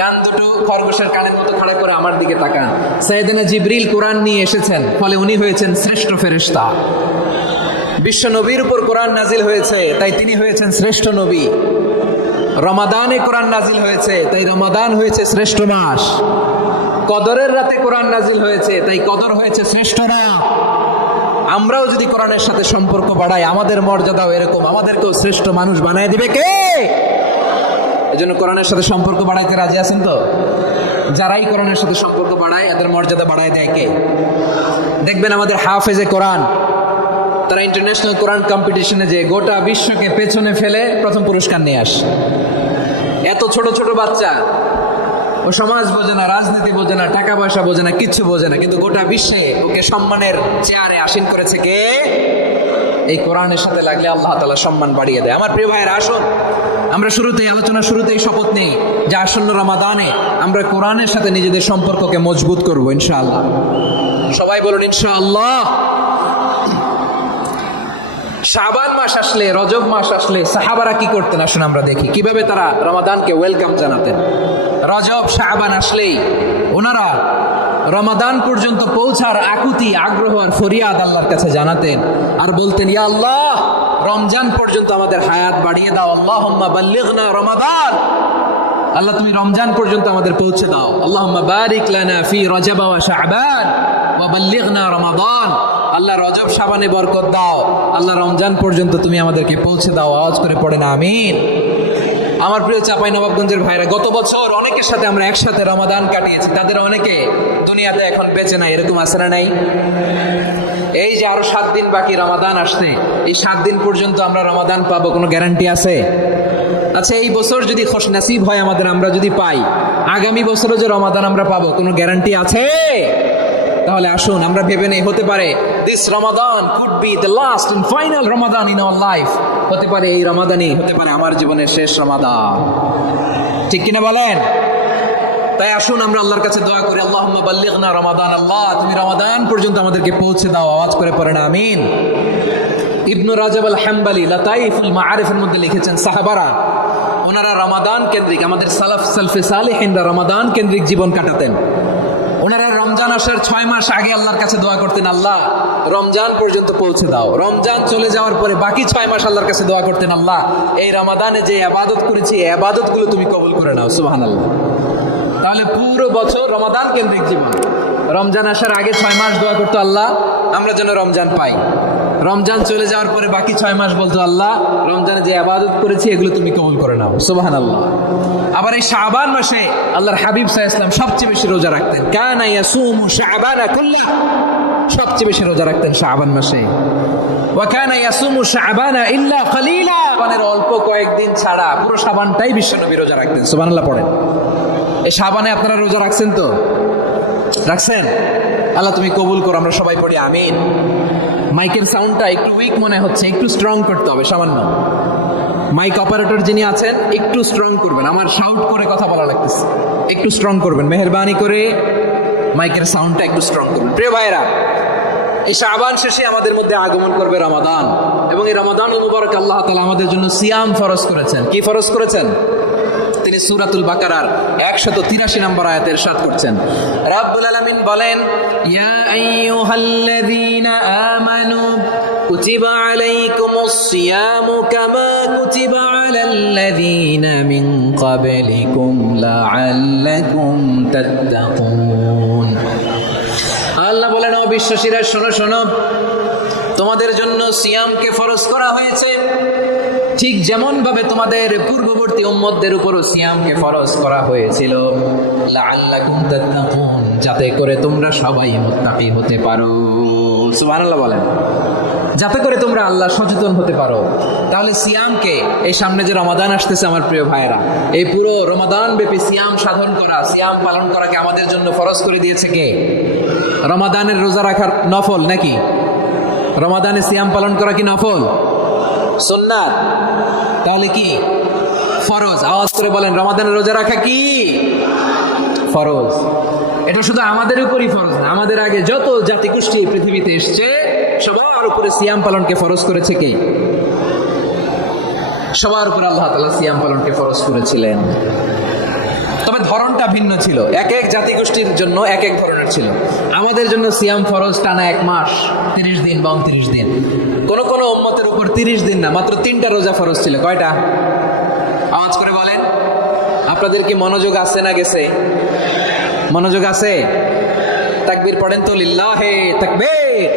কান দুটো খরগোশের কানের মতো খাড়া করে আমার দিকে তাকান। সাইয়েদনা জিবরিল কোরআন নিয়ে এসেছেন, ফলে উনি হয়েছেন শ্রেষ্ঠ ফেরেশতা। বিশ্ব নবীর উপর কোরআন নাজিল হয়েছে, তাই তিনি হয়েছেন শ্রেষ্ঠ নবী। রমাদানে কোরআন নাজিল হয়েছে, তাই রমাদান হয়েছে শ্রেষ্ঠ মাস। কদরের রাতে কোরআন নাজিল হয়েছে, তাই কদর হয়েছে শ্রেষ্ঠ রাত। আমরাও যদি কোরআনের সাথে সম্পর্ক বাড়াই, আমাদের মর্যাদাও এরকম, আমাদেরকেও শ্রেষ্ঠ মানুষ বানায় দিবে কে? এই জন্য কোরআনের সাথে সম্পর্ক বাড়াইতে রাজি আছেন তো? যারাই কোরআনের সাথে সম্পর্ক বাড়ায় এদের মর্যাদা বাড়ায় দেয় কে? দেখবেন আমাদের হাফেজে কোরআন, তারা ইন্টারন্যাশনাল কোরআন কম্পিটিশনে যে গোটা বিশ্বকে পেছনে ফেলে প্রথম পুরস্কার নিয়ে আসে। এত ছোট ছোট বাচ্চা, ও সমাজ বোঝে না, রাজনীতি বোঝে না, টাকা পয়সা বোঝে না, কিচ্ছু বোঝে না, কিন্তু গোটা বিশ্বে ওকে সম্মানের চেয়ারে আসীন করেছে কে? এই কোরআনের সাথে লাগলে আল্লাহ তাআলা সম্মান বাড়িয়ে দেয়। আমার প্রিয় ভাইয়েরা, আসুন আমরা আলোচনার শুরুতেই শপথ নিই যে আসন্ন রমাদানে আমরা কোরআনের সাথে নিজেদের সম্পর্ককে মজবুত করব ইনশাআল্লাহ। সবাই বলুন ইনশাআল্লাহ। শাবান মাস আসলে, রজব মাস আসলে সাহাবারা কি করতেন আসুন আমরা দেখি কিভাবে তারা রমাদানকে ওয়েলকাম জানাতেন। রজব শাবান আসলেই ওনারা রমাদান পর্যন্ত পৌঁছার আকুতি, আগ্রহ আর ফরিয়াদ আল্লাহর কাছে জানাতেন আর বলতেন, ইয়া আল্লাহ, রমজান পর্যন্ত আমাদের হায়াত বাড়িয়ে দাও। আল্লাহুম্মা বাল্লিগনা রমাদান, আল্লাহ তুমি রমজান পর্যন্ত আমাদের পৌঁছে দাও। আল্লাহুম্মা বারিক লানা ফি রজব ওয়া শাবান ওয়া বাল্লিগনা রমাদান, আল্লাহ রজব শাবানে বরকত দাও, আল্লাহ রমজান পর্যন্ত তুমি আমাদেরকে পৌঁছে দাও। আওয়াজ করে পড়েন আমিন। আমার প্রিয় চাঁপাইনবাবগঞ্জের ভাইরা, গত বছর অনেকের সাথে আমরা একসাথে রমাদান কাটিয়েছি, তাদের অনেকে দুনিয়াতে এখন বেঁচে নাই, এরকম আছে না নাই? এই যে আরো 7 দিন বাকি রমাদান আসতে, এই 7 দিন পর্যন্ত আমরা রমাদান পাবো, কোনো গ্যারান্টি আছে? আচ্ছা, এই বছর যদি খুশ নসিব হয় আমাদের, আমরা যদি পাই, আগামী বছরও যে রমাদান আমরা পাবো, কোনো গ্যারান্টি আছে? তাহলে আসুন আমরা ভেবে নেই, হতে পারে this Ramadan could be the last and final Ramadan in our life. হতে পারে এই রমাদানই হতে পারে আমার জীবনের শেষ রমাদান। ঠিক কিনা বলেন? তাই আসুন আমরা আল্লাহর কাছে দোয়া করি, আল্লাহুম্মা বাল্লিগনা রমাদান, আল্লাহ তুমি রমাদান পর্যন্ত আমাদেরকে পৌঁছে দাও। আওয়াজ করে পড়েন আমিন। ইবনু রাজব আল হাম্বলি লাতাইফুল মাআরিফের মধ্যে লিখেছেন, সাহাবারা ওনারা রমাদান কেন্দ্রিক, আমাদের সালফে সালেহিনরা রমাদান কেন্দ্রিক জীবন কাটাতেন। ওনারা রমজান আসার 6 মাস আগে আল্লাহর কাছে দোয়া করতেন, আল্লাহ রমজান পর্যন্ত পৌঁছে দাও। রমজান চলে যাওয়ার পরে বাকি 6 মাস আল্লাহর কাছে দোয়া করতেন, আল্লাহ এই রমাদানে যে ইবাদত করেছি এই ইবাদতগুলো তুমি কবুল করে নাও। সুবহানাল্লাহ। তাহলে পুরো বছর রমাদান কেন্দ্রিক জীবন। রমজান আসার আগে 6 মাস দোয়া করতো, আল্লাহ আমরা যেন রমজান পাই। রমজান চলে যাওয়ার পরে বাকি 6 মাস বলতো, আল্লাহ রমজানে যে ইবাদত করেছি এগুলো তুমি কবুল করে নাও। সুবহানাল্লাহ। আবার এই শাবান মাসে আল্লাহর হাবিব সাল্লাল্লাহু আলাইহি ওয়াসাল্লাম সবচেয়ে বেশি রোজা রাখতেন। কানা ইয়াসুমু শাবানা কুল্লা, সবচেয়ে বেশি রোজা রাখতেন শাবান মাসে। ওয়া কানা ইয়াসুমু শাবানা ইল্লা কলিলা, মানে অল্প কয়েকদিন ছাড়া পুরো শাবানটাই বিশ্বনবী রোজা রাখতেন। সুবহানাল্লাহ পড়েন। এই শাবানে আপনারা রোজা রাখছেন তো? রাখছেন? আল্লাহ তুমি কবুল করো, আমরা সবাই পড়ি আমিন। মাইকের সাউন্ডটা একটু উইক মনে হচ্ছে, একটু স্ট্রং করতে হবে সামান্য। মাইক অপারেটর যিনি আছেন একটু স্ট্রং করবেন, আমার শাউট করে কথা বলা লাগতেছে, একটু স্ট্রং করবেন মেহেরবানি করে, মাইকের সাউন্ডটা একটু স্ট্রং করবেন। প্রিয় ভাইরা, এই শাবান শেষে আমাদের মধ্যে আগমন করবে রমাদান, এবং এই রমাদানুল মুবারক আল্লাহ তাআলা আমাদের জন্য সিয়াম ফরজ করেছেন। কি ফরজ করেছেন? তিনি সূরাতুল বাকারার 183 নম্বর আয়াতে ইরশাদ করছেন, রাব্বুল আলামিন বলেন, ইয়া আইয়ুহাল্লাযীনা আমানু কুতিবা আলাইকুমুস সিয়ামু কামা কুতিবা আলাল্লাযীনা মিন ক্বাবলিকুম লাআল্লাকুম তাত্তাকুন। আল্লাহ বলেন, ও বিশ্বাসীরা শোনো শোনো, তোমাদের জন্য সিয়ামকে ফরজ করা হয়েছে, ঠিক যেমন ভাবে তোমাদের পূর্ববর্তী উম্মতদের উপরও সিয়ামকে ফরজ করা হয়েছিল, লাআল্লাকুম তাত্তাকুন, যাতে করে তোমরা সবাই মুত্তাকি হতে পারো। সুবহানাল্লাহ বলেন, যাতে করে তোমরা আল্লাহ সচেতন হতে পারো। তাহলে সিয়ামকে, এই সামনে যে রমাদান আসতেছে আমার প্রিয় ভাইয়েরা, এই পুরো রমাদান ব্যাপী সিয়াম সাধন করা, সিয়াম পালন করাকে আমাদের জন্য ফরজ করে দিয়েছে কে? রমাদানের রোজা রাখার নফল নাকি? রমাদানে সিয়াম পালন করা কি নফল? সুন্নাত। তাহলে কি ফরজ? আওয়াজ করে বলেন, রমাদানের রোজা রাখা কি ফরজ? এটা শুধু আমাদের উপরই ফরজ না, আমাদের আগে যত জাতি গোষ্ঠী পৃথিবীতে এসছে সবার উপরে সিয়াম পালনকে ফরজ করেছে কে? সবার উপর আল্লাহ তাআলা সিয়াম পালনকে ফরজ করেছিলেন। তবে ধরনটা ভিন্ন ছিল, এক এক জাতি গোষ্ঠীর জন্য এক এক ধরনের ছিল। আমাদের জন্য সিয়াম ফরজ টানা 1 মাস 30 দিন বা 29 দিন। কোন কোন উম্মতের উপর 30 দিন না, মাত্র 3টা রোজা ফরজ ছিল। কয়টা? আওয়াজ করে বলেন। আপনাদের কি মনোযোগ আছে না গেছে? মনোযোগ আছে? তাকবীর পড়েন তো, লিল্লাহে তাকবীর।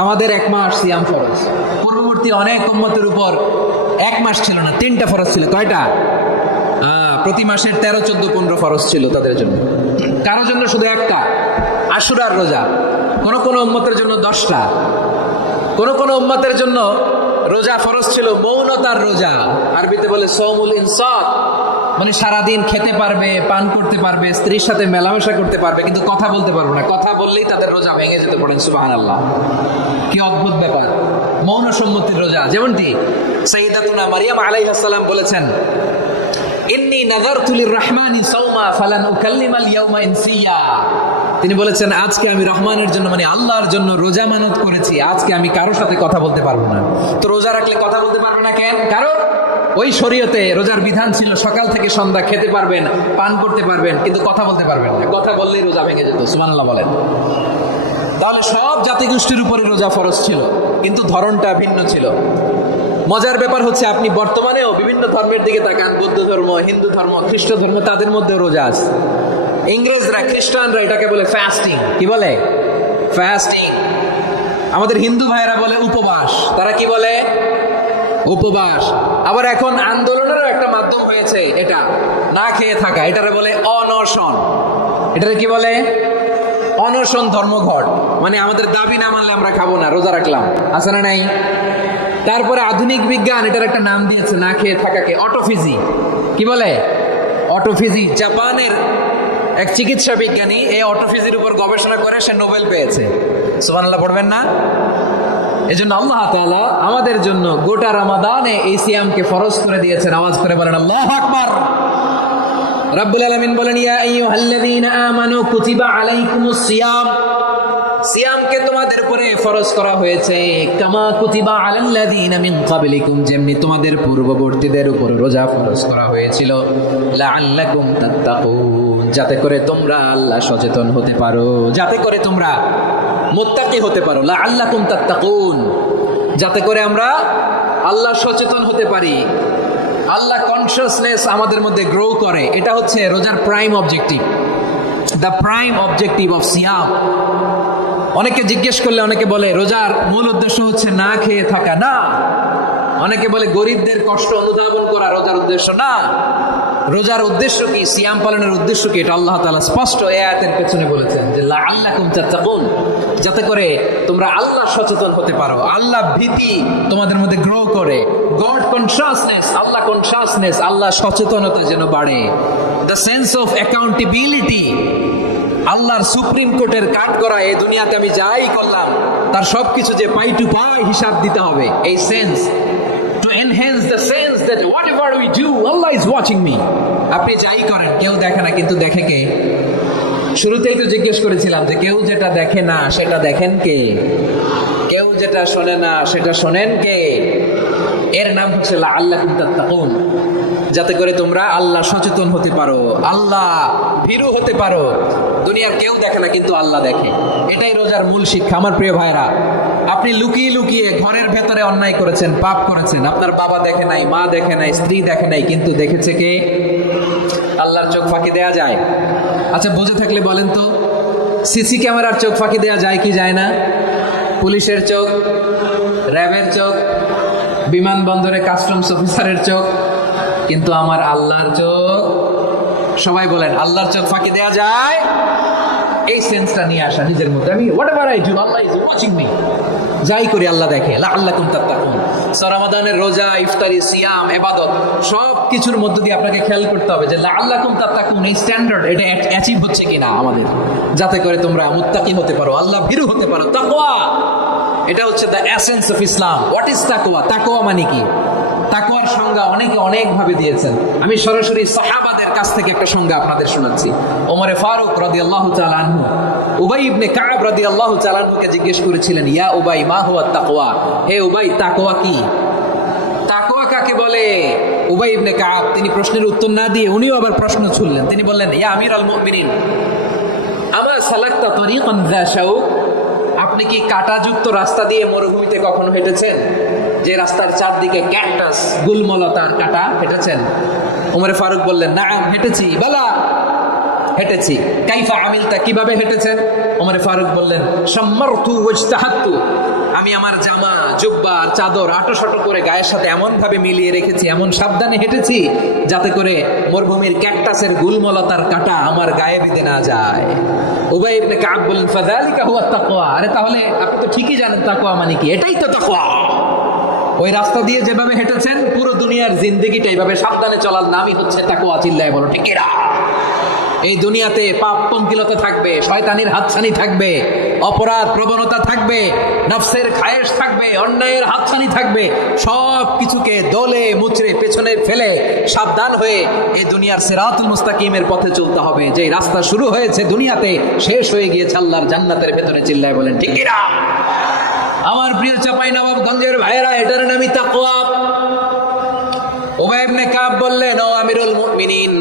আমাদের 1 মাস সিয়াম ফরজ, পূর্ববর্তী অনেক উম্মতের উপর 1 মাস ছিল না, 3টা ফরজ ছিল। কয়টা? প্রতি মাসের 13, 14, 15 ফরজ ছিল তাদের জন্য। কারো জন্য শুধু একটা, আশুরার রোজা। কোন কোন উম্মতের জন্য 10টা। কোন কোন উম্মতের জন্য রোজা ফরজ ছিল মৌনতার রোজা, আরবিতে বলে সৌমুল ইনসাত, মানে সারাদিন খেতে পারবে, পান করতে পারবে, স্ত্রীর সাথে মেলামেশা করতে পারবে, কিন্তু কথা বলতে পারবে না। কথা বললেই তাদের রোজা ভেঙে যেতে পারেন। সুবহানাল্লাহ, কি অদ্ভুত ব্যাপার! মৌন সম্মতির রোজা। যেমনটি সাইয়্যিদাতুনা মারিয়াম আলাইহিস সালাম বলেছেন, ইন্নী নাযারতু লির-রাহমানি সাওমা ফালান উকাল্লিমাল ইয়াওমা ইনসিয়া। তিনি বলেছেন, আজকে আমি রহমানের জন্য, মানে আল্লাহর জন্য রোজা মানত করেছি, আজকে আমি কারোর সাথে কথা বলতে পারবো না। তো রোজা রাখলে কথা বলতে পারবে না কেন? কারণ ওই শরীয়তে রোজার বিধান ছিল সকাল থেকে সন্ধ্যা খেতে পারবেন, পান করতে পারবেন, কিন্তু কথা বলতে পারবেন না। কথা বললেই রোজা ভেঙে যেত। সুবহানাল্লাহ বলেন। তাহলে সব জাতিগোষ্ঠীর উপরে রোজা ফরজ ছিল, কিন্তু ধরনটা ভিন্ন ছিল। মজার ব্যাপার হচ্ছে, আপনি বর্তমানেও বিভিন্ন ধর্মের দিকে তাকান, বৌদ্ধ ধর্ম, হিন্দু ধর্ম, খ্রিস্ট ধর্ম, তাদের মধ্যে রোজা আছে। ইংরেজরা, খ্রিস্টানরা এটাকে বলে ফাস্টিং। কি বলে? ফাস্টিং। আমাদের হিন্দু ভাইরা বলে উপবাস। তারা কি বলে? উপবাস। আবার এখন আন্দোলনেরও একটা মাধ্যম হয়েছে এটা, না খেয়ে থাকা। এটারে বলে অনশন। এটারে কি বলে? অনশন ধর্মঘট। মানে আমাদের দাবি না মানলে আমরা খাবো না, রোজা রাখলাম। আছে না নাই? তারপরে আধুনিক বিজ্ঞান এটার একটা নাম দিয়েছে না খেয়ে থাকাকে, অটোফিজি। কি বলে? অটোফিজি। জাপানের এক চিকিৎসা বিজ্ঞানী এই অটোফিজির উপর গবেষণা করে সে নোবেল পেয়েছে। সুবহানাল্লাহ পড়বেন না? এজন্য আল্লাহ তাআলা আমাদের জন্য গোটা রমাদানে এই সিয়ামকে ফরজ করে দিয়েছেন। আওয়াজ করে বলেন আল্লাহু আকবার। রাব্বুল আলামিন বলেন, ইয়া আইয়ুহাল্লাযীনা আমানু কুতিবা আলাইকুমুস সিয়াম। সিয়ামকে তোমাদের উপরে ফরজ করা হয়েছে, কামা কুতিবা আলাল্লাযীনা মিন ক্বাবলিকুম, যেমনি তোমাদের পূর্ববর্তীদের উপর রোজা ফরজ করা হয়েছিল, লাআল্লাকুম তাত্তাকুন, যাতে করে তোমরা আল্লাহ সচেতন হতে পারো, যাতে করে তোমরা মুত্তাকি হতে পারো। লাআল্লাকুম তাত্তাকুন, যাতে করে আমরা আল্লাহ সচেতন হতে পারি, আল্লাহ কনসিয়াসনেস আমাদের মধ্যে গ্রো করে। এটা হচ্ছে রোজার prime objective, the prime objective of সিয়াম। অনেকে জিজ্ঞেস করলে অনেকে বলে রোজার মূল উদ্দেশ্য হচ্ছে না খেয়ে থাকা। না। অনেকে বলে গরিবদের কষ্ট অনুধাবন করা রোজার উদ্দেশ্য। না। রোজার উদ্দেশ্য কি? সিয়াম পালনের উদ্দেশ্য কি? এটা আল্লাহ তাআলা স্পষ্ট এই আয়াতের পেছনে বলেছেন যে লাআল্লাকুম তাত্তাকুন, যাতে করে তোমরা আল্লাহ সচেতন হতে পারো, আল্লাহ ভীতি তোমাদের মধ্যে গ্রো করে, গড কনসিয়াসনেস, আল্লাহ কনসিয়াসনেস, আল্লাহ সচেতনতা যেন বাড়ে, দ্য সেন্স অফ অ্যাকাউন্টেবিলিটি। আল্লাহর সুপ্রিম কোর্টের কাঠ করা, এই দুনিয়াতে আমি যাই করলাম তার সবকিছু যে পাই টু পাই হিসাব দিতে হবে, এই sense, to enhance the sense that whatever we do Allah is watching me. আপনি যাই করেন কেউ দেখে না, কিন্তু দেখে কে? শুরুতেই তো জিজ্ঞেস করেছিলাম যে কেউ যেটা দেখে না সেটা দেখেন কে? কেউ যেটা শোনে না সেটা শোনেন কে? এর নাম হচ্ছে লাআল্লাকুম তাত্তাকুন, যাতে করে তোমরা আল্লাহ সচেতন হতে পারো, আল্লাহ ভীরু হতে পারো। দুনিয়ার কেউ দেখে না, কিন্তু আল্লাহ দেখে। এটাই রোজার মূল শিক্ষা। আমার প্রিয় ভাইরা, আপনি লুকিয়ে লুকিয়ে ঘরের ভেতরে অন্যায় করেছেন, পাপ করেছেন, আপনার বাবা দেখে নাই, মা দেখে নাই, স্ত্রী দেখে নাই, কিন্তু দেখেছে কে? আল্লাহর চোখ ফাঁকি দেয়া যায়? আচ্ছা, বুঝে থাকলে বলেন তো, সিসি ক্যামেরার চোখ ফাঁকি দেয়া যায় কি যায় না? পুলিশের চোখ, র্যাবের চোখ, বিমানবন্দরে কাস্টমস অফিসারের চোখ, কিন্তু আমার আল্লাহর চোখ? সবাই বলেন, আল্লাহর চোখ ফাঁকি দেয়া যায়? এই সেন্সটা নিয়ে আসা নিজের মধ্যে, আমি whatever I do Allah is watching me, যাই করি আল্লাহ দেখে। লাআল্লাকুম তাত্তাকুন। রমাদানের রোজা, ইফতারি, সিয়াম, ইবাদত সব কিছুর মধ্য দিয়ে আপনাকে খেয়াল করতে হবে যে লাআল্লাকুম তাত্তাকুন, এই স্ট্যান্ডার্ড এটা অ্যাচিভ হচ্ছে কিনা আমাদের, যাতে করে তোমরা মুত্তাকি হতে পারো, আল্লাহ ভীরু হতে পারো। তাকওয়া, এটা হচ্ছে the essence of Islam. What is তাকওয়া? তাকওয়া মানে কি? তাকওয়ার সংজ্ঞা অনেকে অনেক ভাবে দিয়েছেন। আমি সরাসরি সাহাবাদের কাছ থেকে একটা সংজ্ঞা আপনাদের শোনাচ্ছি। ওমরে ফারুক রাদিয়াল্লাহু তাআলা আনহু উবাই ইবনে কাব রাদিয়াল্লাহু তাআলা আনহুকে জিজ্ঞেস করেছিলেন, ইয়া উবাই মা হুয়া তাকওয়া? হে উবাই, তাকওয়া কি? তাকওয়া কাকে বলে? উবাই ইবনে কাব তিনি প্রশ্নের উত্তর না দিয়ে উনিও আবার প্রশ্ন ছুড়লেন। তিনি বললেন, ইয়া আমিরুল মুমিনিন, আমা সালাকতা তরিকান যা শাউক? আপনি কি কাঁটাযুক্ত রাস্তা দিয়ে মরুভূমিতে কখনো হেঁটেছেন? যে রাস্তার চারদিকে ক্যাকটাস, গুলমলতার কাঁটা, হেঁটেছেন? ওমরে ফারুক বললেন, না, হেঁটেছি। বালা, হেঁটেছি। কাইফা আমিলতা, কিভাবে হেঁটেছেন? ওমর ফারুক বললেন, শাম্মারতু ওয়াজতাহাতু, আমি আমার জামা জুব্বা আর চাদর আটোসাটো করে গায়ের সাথে এমন ভাবে মিলিয়ে রেখেছি, এমন সাবধানে হেঁটেছি যাতে করে মরুভূমির ক্যাকটাসের গুলমলতার কাঁটা আমার গায়ে বিঁধে না যায়। উবাই ইবনে কাব বললেন, ফাযালিকা হুয়া তাকওয়া, আরে তাহলে আপনি তো ঠিকই জানেন তাকওয়া মানে কি, এটাই তো তাকওয়া। ওই রাস্তা দিয়ে যেভাবে হেঁটেছেন পুরো দুনিয়ার জিন্দেগিটা এইভাবে সাবধানে চলার নামই হচ্ছে তাকওয়া। চিল্লায় বলো ঠিক কিনা? এই দুনিয়াতে পাপ পঙ্কিলতা থাকবে, শয়তানির হাতছানি থাকবে, অপরাধ প্রবণতা থাকবে, নফসের খায়েশ থাকবে, অন্যায়ের হাতছানি থাকবে, সব কিছুকে দলে মুচড়ে পেছনে ফেলে সাবধান হয়ে এই দুনিয়ার সিরাতুল মুস্তাকিমের পথে চলতে হবে। যে রাস্তা শুরু হয়েছে দুনিয়াতে, শেষ হয়ে গিয়েছে আল্লাহর জান্নাতের ভেতরে। চিল্লায় বলেন ঠিক কিনা? আমার প্রিয় চাঁপাইনবাবগঞ্জের ভাইয়েরা, এটার নামই তাকওয়া। উবাই ইবনে কাব বললেন, ও আমিরুল মুমিনিন,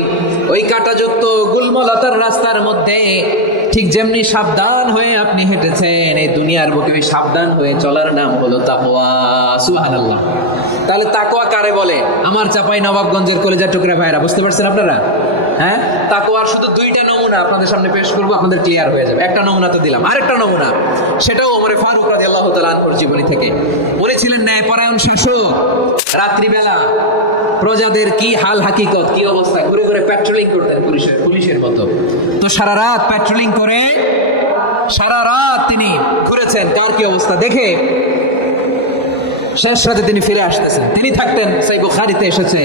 ওই কাঁটাযুক্ত গুলমলতার রাস্তার মধ্যে ঠিক যেমনি সাবধান হয়ে আপনি হেঁটেছেন, এই দুনিয়ার বুকে ওই সাবধান হয়ে চলার নাম হলো তাকওয়া। সুবহানাল্লাহ। তাহলে তাকওয়া কারে বলে? আমার চাঁপাইনবাবগঞ্জের কলেজার টুকরা ভাইয়েরা, বুঝতে পারছেন আপনারা? হ্যাঁ, তাকওয়ার শুধু দুইটা নমুনা আপনাদের সামনে পেশ করবো, আপনাদের ক্লিয়ার হয়ে যাবে। একটা নমুনা তো দিলাম, আরেকটা নমুনা, সেটাও ওমর ফারুক রাদিয়াল্লাহু তাআলা আনহুর জীবনী থেকে। উনি ছিলেন ন্যায়পরায়ণ শাসক। রাত্রিবেলা প্রজাদের কি হাল হাকিকত, কি অবস্থা, ঘুরে ঘুরে প্যাট্রোলিং করতেন পুলিশের মতো। তো সারা রাত প্যাট্রোলিং করে সারা রাত তিনি ঘুরেছেন কার কি অবস্থা দেখে। শেষ রাতে তিনি ফিরে আসতেছেন। তিনি থাকতেন, সেই বুখারীতে এসেছে,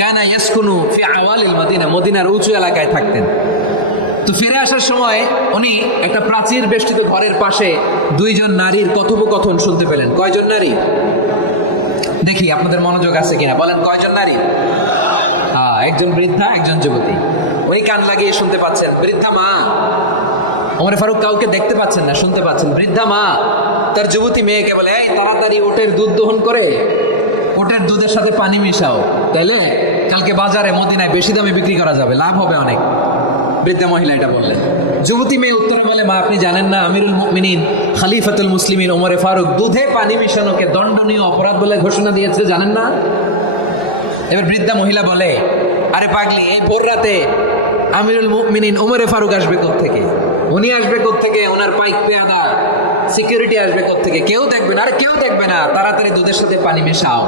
কানা ইয়াসকুনু ফি আওয়ালিল মদিনা, মদিনার উঁচু এলাকায় থাকতেন। তো ফিরে আসার সময় উনি একটা প্রাচীর বেষ্টিত ঘরের পাশে দুইজন নারীর কথোপকথন শুনতে পেলেন। কয়জন নারী? দেখি আপনাদের মনোযোগ আছে কিনা, বলেন কয়জন নারী? একজন বৃদ্ধা, একজন যুবতী। উনি কান লাগিয়ে শুনতে পাচ্ছেন। বৃদ্ধা মা, ওমর ফারুক কাউকে দেখতে পাচ্ছেন না, শুনতে পাচ্ছেন। বৃদ্ধা মা তার যুবতী মেয়েকে বলে, এই তাড়াতাড়ি ওটের দুধ দহন করে ওটের দুধের সাথে পানি মিশাও, তাইলে কালকে বাজারে মদিনায় বেশি দামে বিক্রি করা যাবে, লাভ হবে অনেক। বৃদ্ধা মহিলা এটা বললেন। যুবতী মেয়ে উত্তরে বলে, মা আপনি জানেন না আমিরুল মুমিনিন খলিফাতুল মুসলিমিন ওমর ফারুক দুধে পানি মিশানোকে দণ্ডনীয় অপরাধ বলে ঘোষণা দিয়েছে, জানেন না? এবার বৃদ্ধা মহিলা বলে, আরে পাগলি, এই ভোর রাতে আমিরুল মুমিনিন ওমর ফারুক আসবে কোত্থেকে? উনি আসবে কোত্থেকে? ওনার পাইক পেয়াদা সিকিউরিটি আসবে কোত্থেকে? কেউ দেখবে না। আরে কেউ দেখবে না, তাড়াতাড়ি দুধের সাথে পানি মেশাও।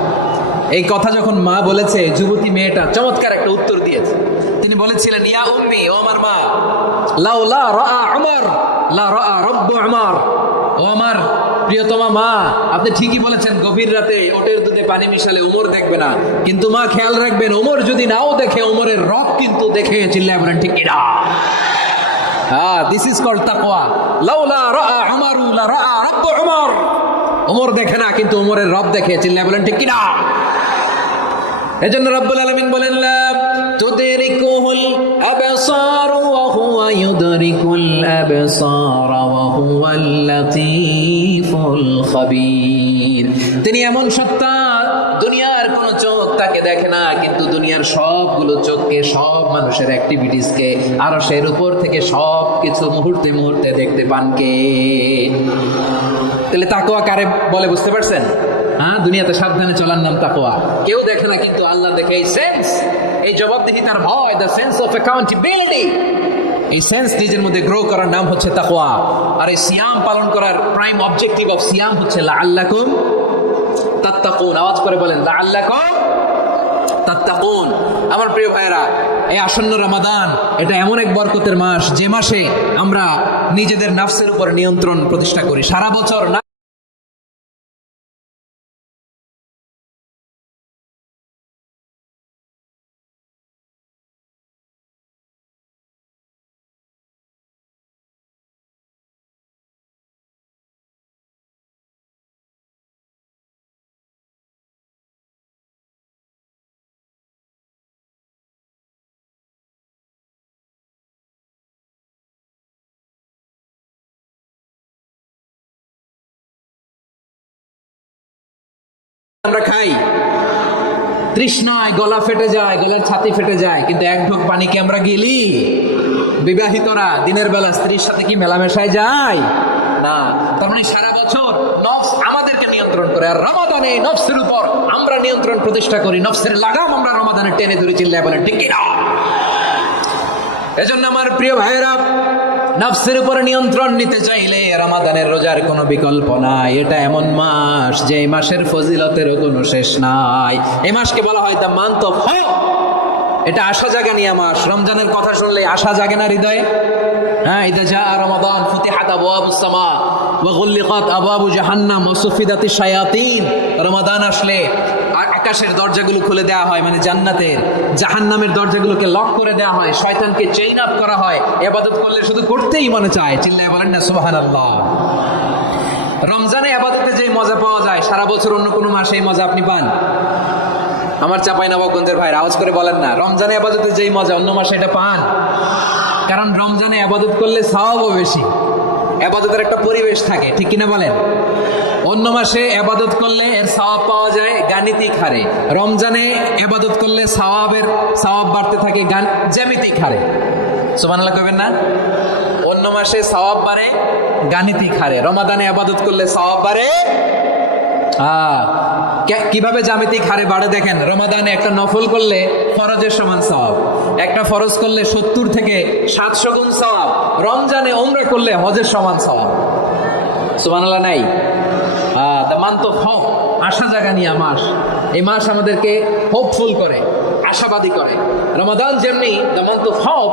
এই কথা যখন মা বলেছে, যুবতী মেয়েটা চমৎকার একটা উত্তর দিয়েছে। তিনি বলেছিলেন, ইয়া উম্মি, ও আমার মা, লাউলা রাআ উমর লা রাআ রাব্বু উমর, ও আমার প্রিয়তমা মা, আপনি ঠিকই বলেছেন, গভীর রাতে ওটের দুধে পানি মিশালে ওমর দেখবে না, কিন্তু মা খেয়াল রাখবেন, ওমর যদি নাও দেখে, ওমরের রব কিন্তু দেখে। চিল্লায় বলেন ঠিক কিনা? দিস ইজ কল্ড তাকওয়া। লাউলা রাআ উমরু লা রাআ রাব্বু উমর, ওমর দেখে না কিন্তু ওমরের রব দেখে। চিল্লায় বলেন ঠিক কিনা? এজন্য রব্বুল আলামিন বলেন, লা তুদরিকুহুল আবসার ওয়া হুয়া ইউদরিকুল আবসার ওয়া হুয়াল লাতীফুল খাবীর। তিনি এমন সত্তা, দুনিয়ার কোন চোখ তাকে দেখে না, কিন্তু দুনিয়ার সবগুলো চোখকে, সব মানুষের অ্যাক্টিভিটিসকে আরশের উপর থেকে সব কিছু মুহূর্তে মুহূর্তে দেখতে পান কে? তাহলে তাকওয়া কারে বলে বুঝতে পারছেন? দুনিয়াতে সাবধানে চলার নাম তাকওয়া। কেউ দেখে না কিন্তু আল্লাহ দেখে। এই সেন্স, এই জবাবদিহিতার ভয়, দ্য সেন্স অফ অ্যাকাউন্টেবিলিটি, এই সেন্স নিজের মধ্যে গ্রো করার নাম হচ্ছে তাকওয়া। আর এই সিয়াম পালন করার প্রাইম অবজেক্টিভ অফ সিয়াম হচ্ছে লাআল্লাকুম তাত্তাকুন। আওয়াজ করে বলেন, লাআল্লাকুম তাত্তাকুন। আমার প্রিয় ভাইয়েরা, এই আসন্ন রমাদান, এটা এমন এক বরকতের মাস, যে মাসে আমরা নিজেদের নফসের উপর নিয়ন্ত্রণ প্রতিষ্ঠা করি। সারা বছর না আমরা খাই, তৃষ্ণায় গলা ফেটে যায়, গলার ছাতি ফেটে যায়, কিন্তু এক ঢোক পানিকে আমরা গিলি। বিবাহিতরা দিনের বেলা স্ত্রীর সাথে কি মেলামেশায় যায় না? তার মানে সারা বছর নফস আমাদেরকে নিয়ন্ত্রণ করে, আর রমাদানে নফসের উপর আমরা নিয়ন্ত্রণ প্রতিষ্ঠা করি। নফসের লাগাম আমরা রমাদানে টেনে ধরে। চিল্লায় বলেন ঠিক কিনা? এজন্য আমার প্রিয় ভাইয়েরা, নফসের উপরে নিয়ন্ত্রণ নিতে চাইলে রমাদানের রোজার কোনো বিকল্প নাই। এটা এমন মাস যে এই মাসের ফজিলতেরও কোনো শেষ নাই। এই মাসকে বলা হয় দ্য মান্থ অফ হোপ। এটা আশা জাগানিয়া মাস। রমজানের কথা শুনলে আশা জাগে না হৃদয়ে? হ্যাঁ, ইদা জা রমাদান ফুতিহাত আবওয়াবুস সামা ওয়া গুল্লিকাত আবওয়াবু জাহান্নাম ওয়া সুফিদাতিশ শায়াতিন। রমাদান আসলে আকাশের দরজাগুলো খুলে দেওয়া হয়, মানে জান্নাতের। জাহান্নামের দরজাগুলোকে লক করে দেওয়া হয়, শয়তানকে চেইন আপ করা হয়। ইবাদত করলে শুধু করতেই মনে চায়। চিল্লায়ে বলেন না সুবহানাল্লাহ। রমজানে ইবাদতে যে মজা পাওয়া যায়, সারা বছর অন্য কোনো মাসে এই মজা আপনি পান? আমার চাঁপাইনবাবগঞ্জের ভাইরা আওয়াজ করে বলেন না, রমজানে ইবাদতে যেই মজা অন্য মাসে এটা পান? কারণ রমজানে ইবাদত করলে সওয়াবও বেশি, ইবাদতের একটা পরিবেশ থাকে, ঠিক কিনা বলেন? অন্য মাসে ইবাদত করলে এর সওয়াব পাওয়া যায় গাণিতিক হারে, রমজানে ইবাদত করলে সওয়াব বাড়তে থাকে জ্যামিতিক হারে। সুবহানাল্লাহ কইবেন না? অন্য মাসে সওয়াব বাড়ে গাণিতিক হারে, রমাদানে ইবাদত করলে সওয়াব বাড়ে কিভাবে জ্যামিতিক হারে বাড়ে দেখেন। রমাদানে একটা নফল করলে ফরজের সমান সওয়াব, একটা ফরজ করলে 70 থেকে 700 গুণ সওয়াব। রমজানে উমরা করলে হজের সমান সওয়াব। সুবহানাল্লাহ নাই? দ্য মান্থ অফ হোপ, আশা জাগানিয়া মাস। এই মাস আমাদেরকে হোপফুল করে, আশাবাদী করে। রমাদান যেমনি দ্য মান্থ অফ হোপ,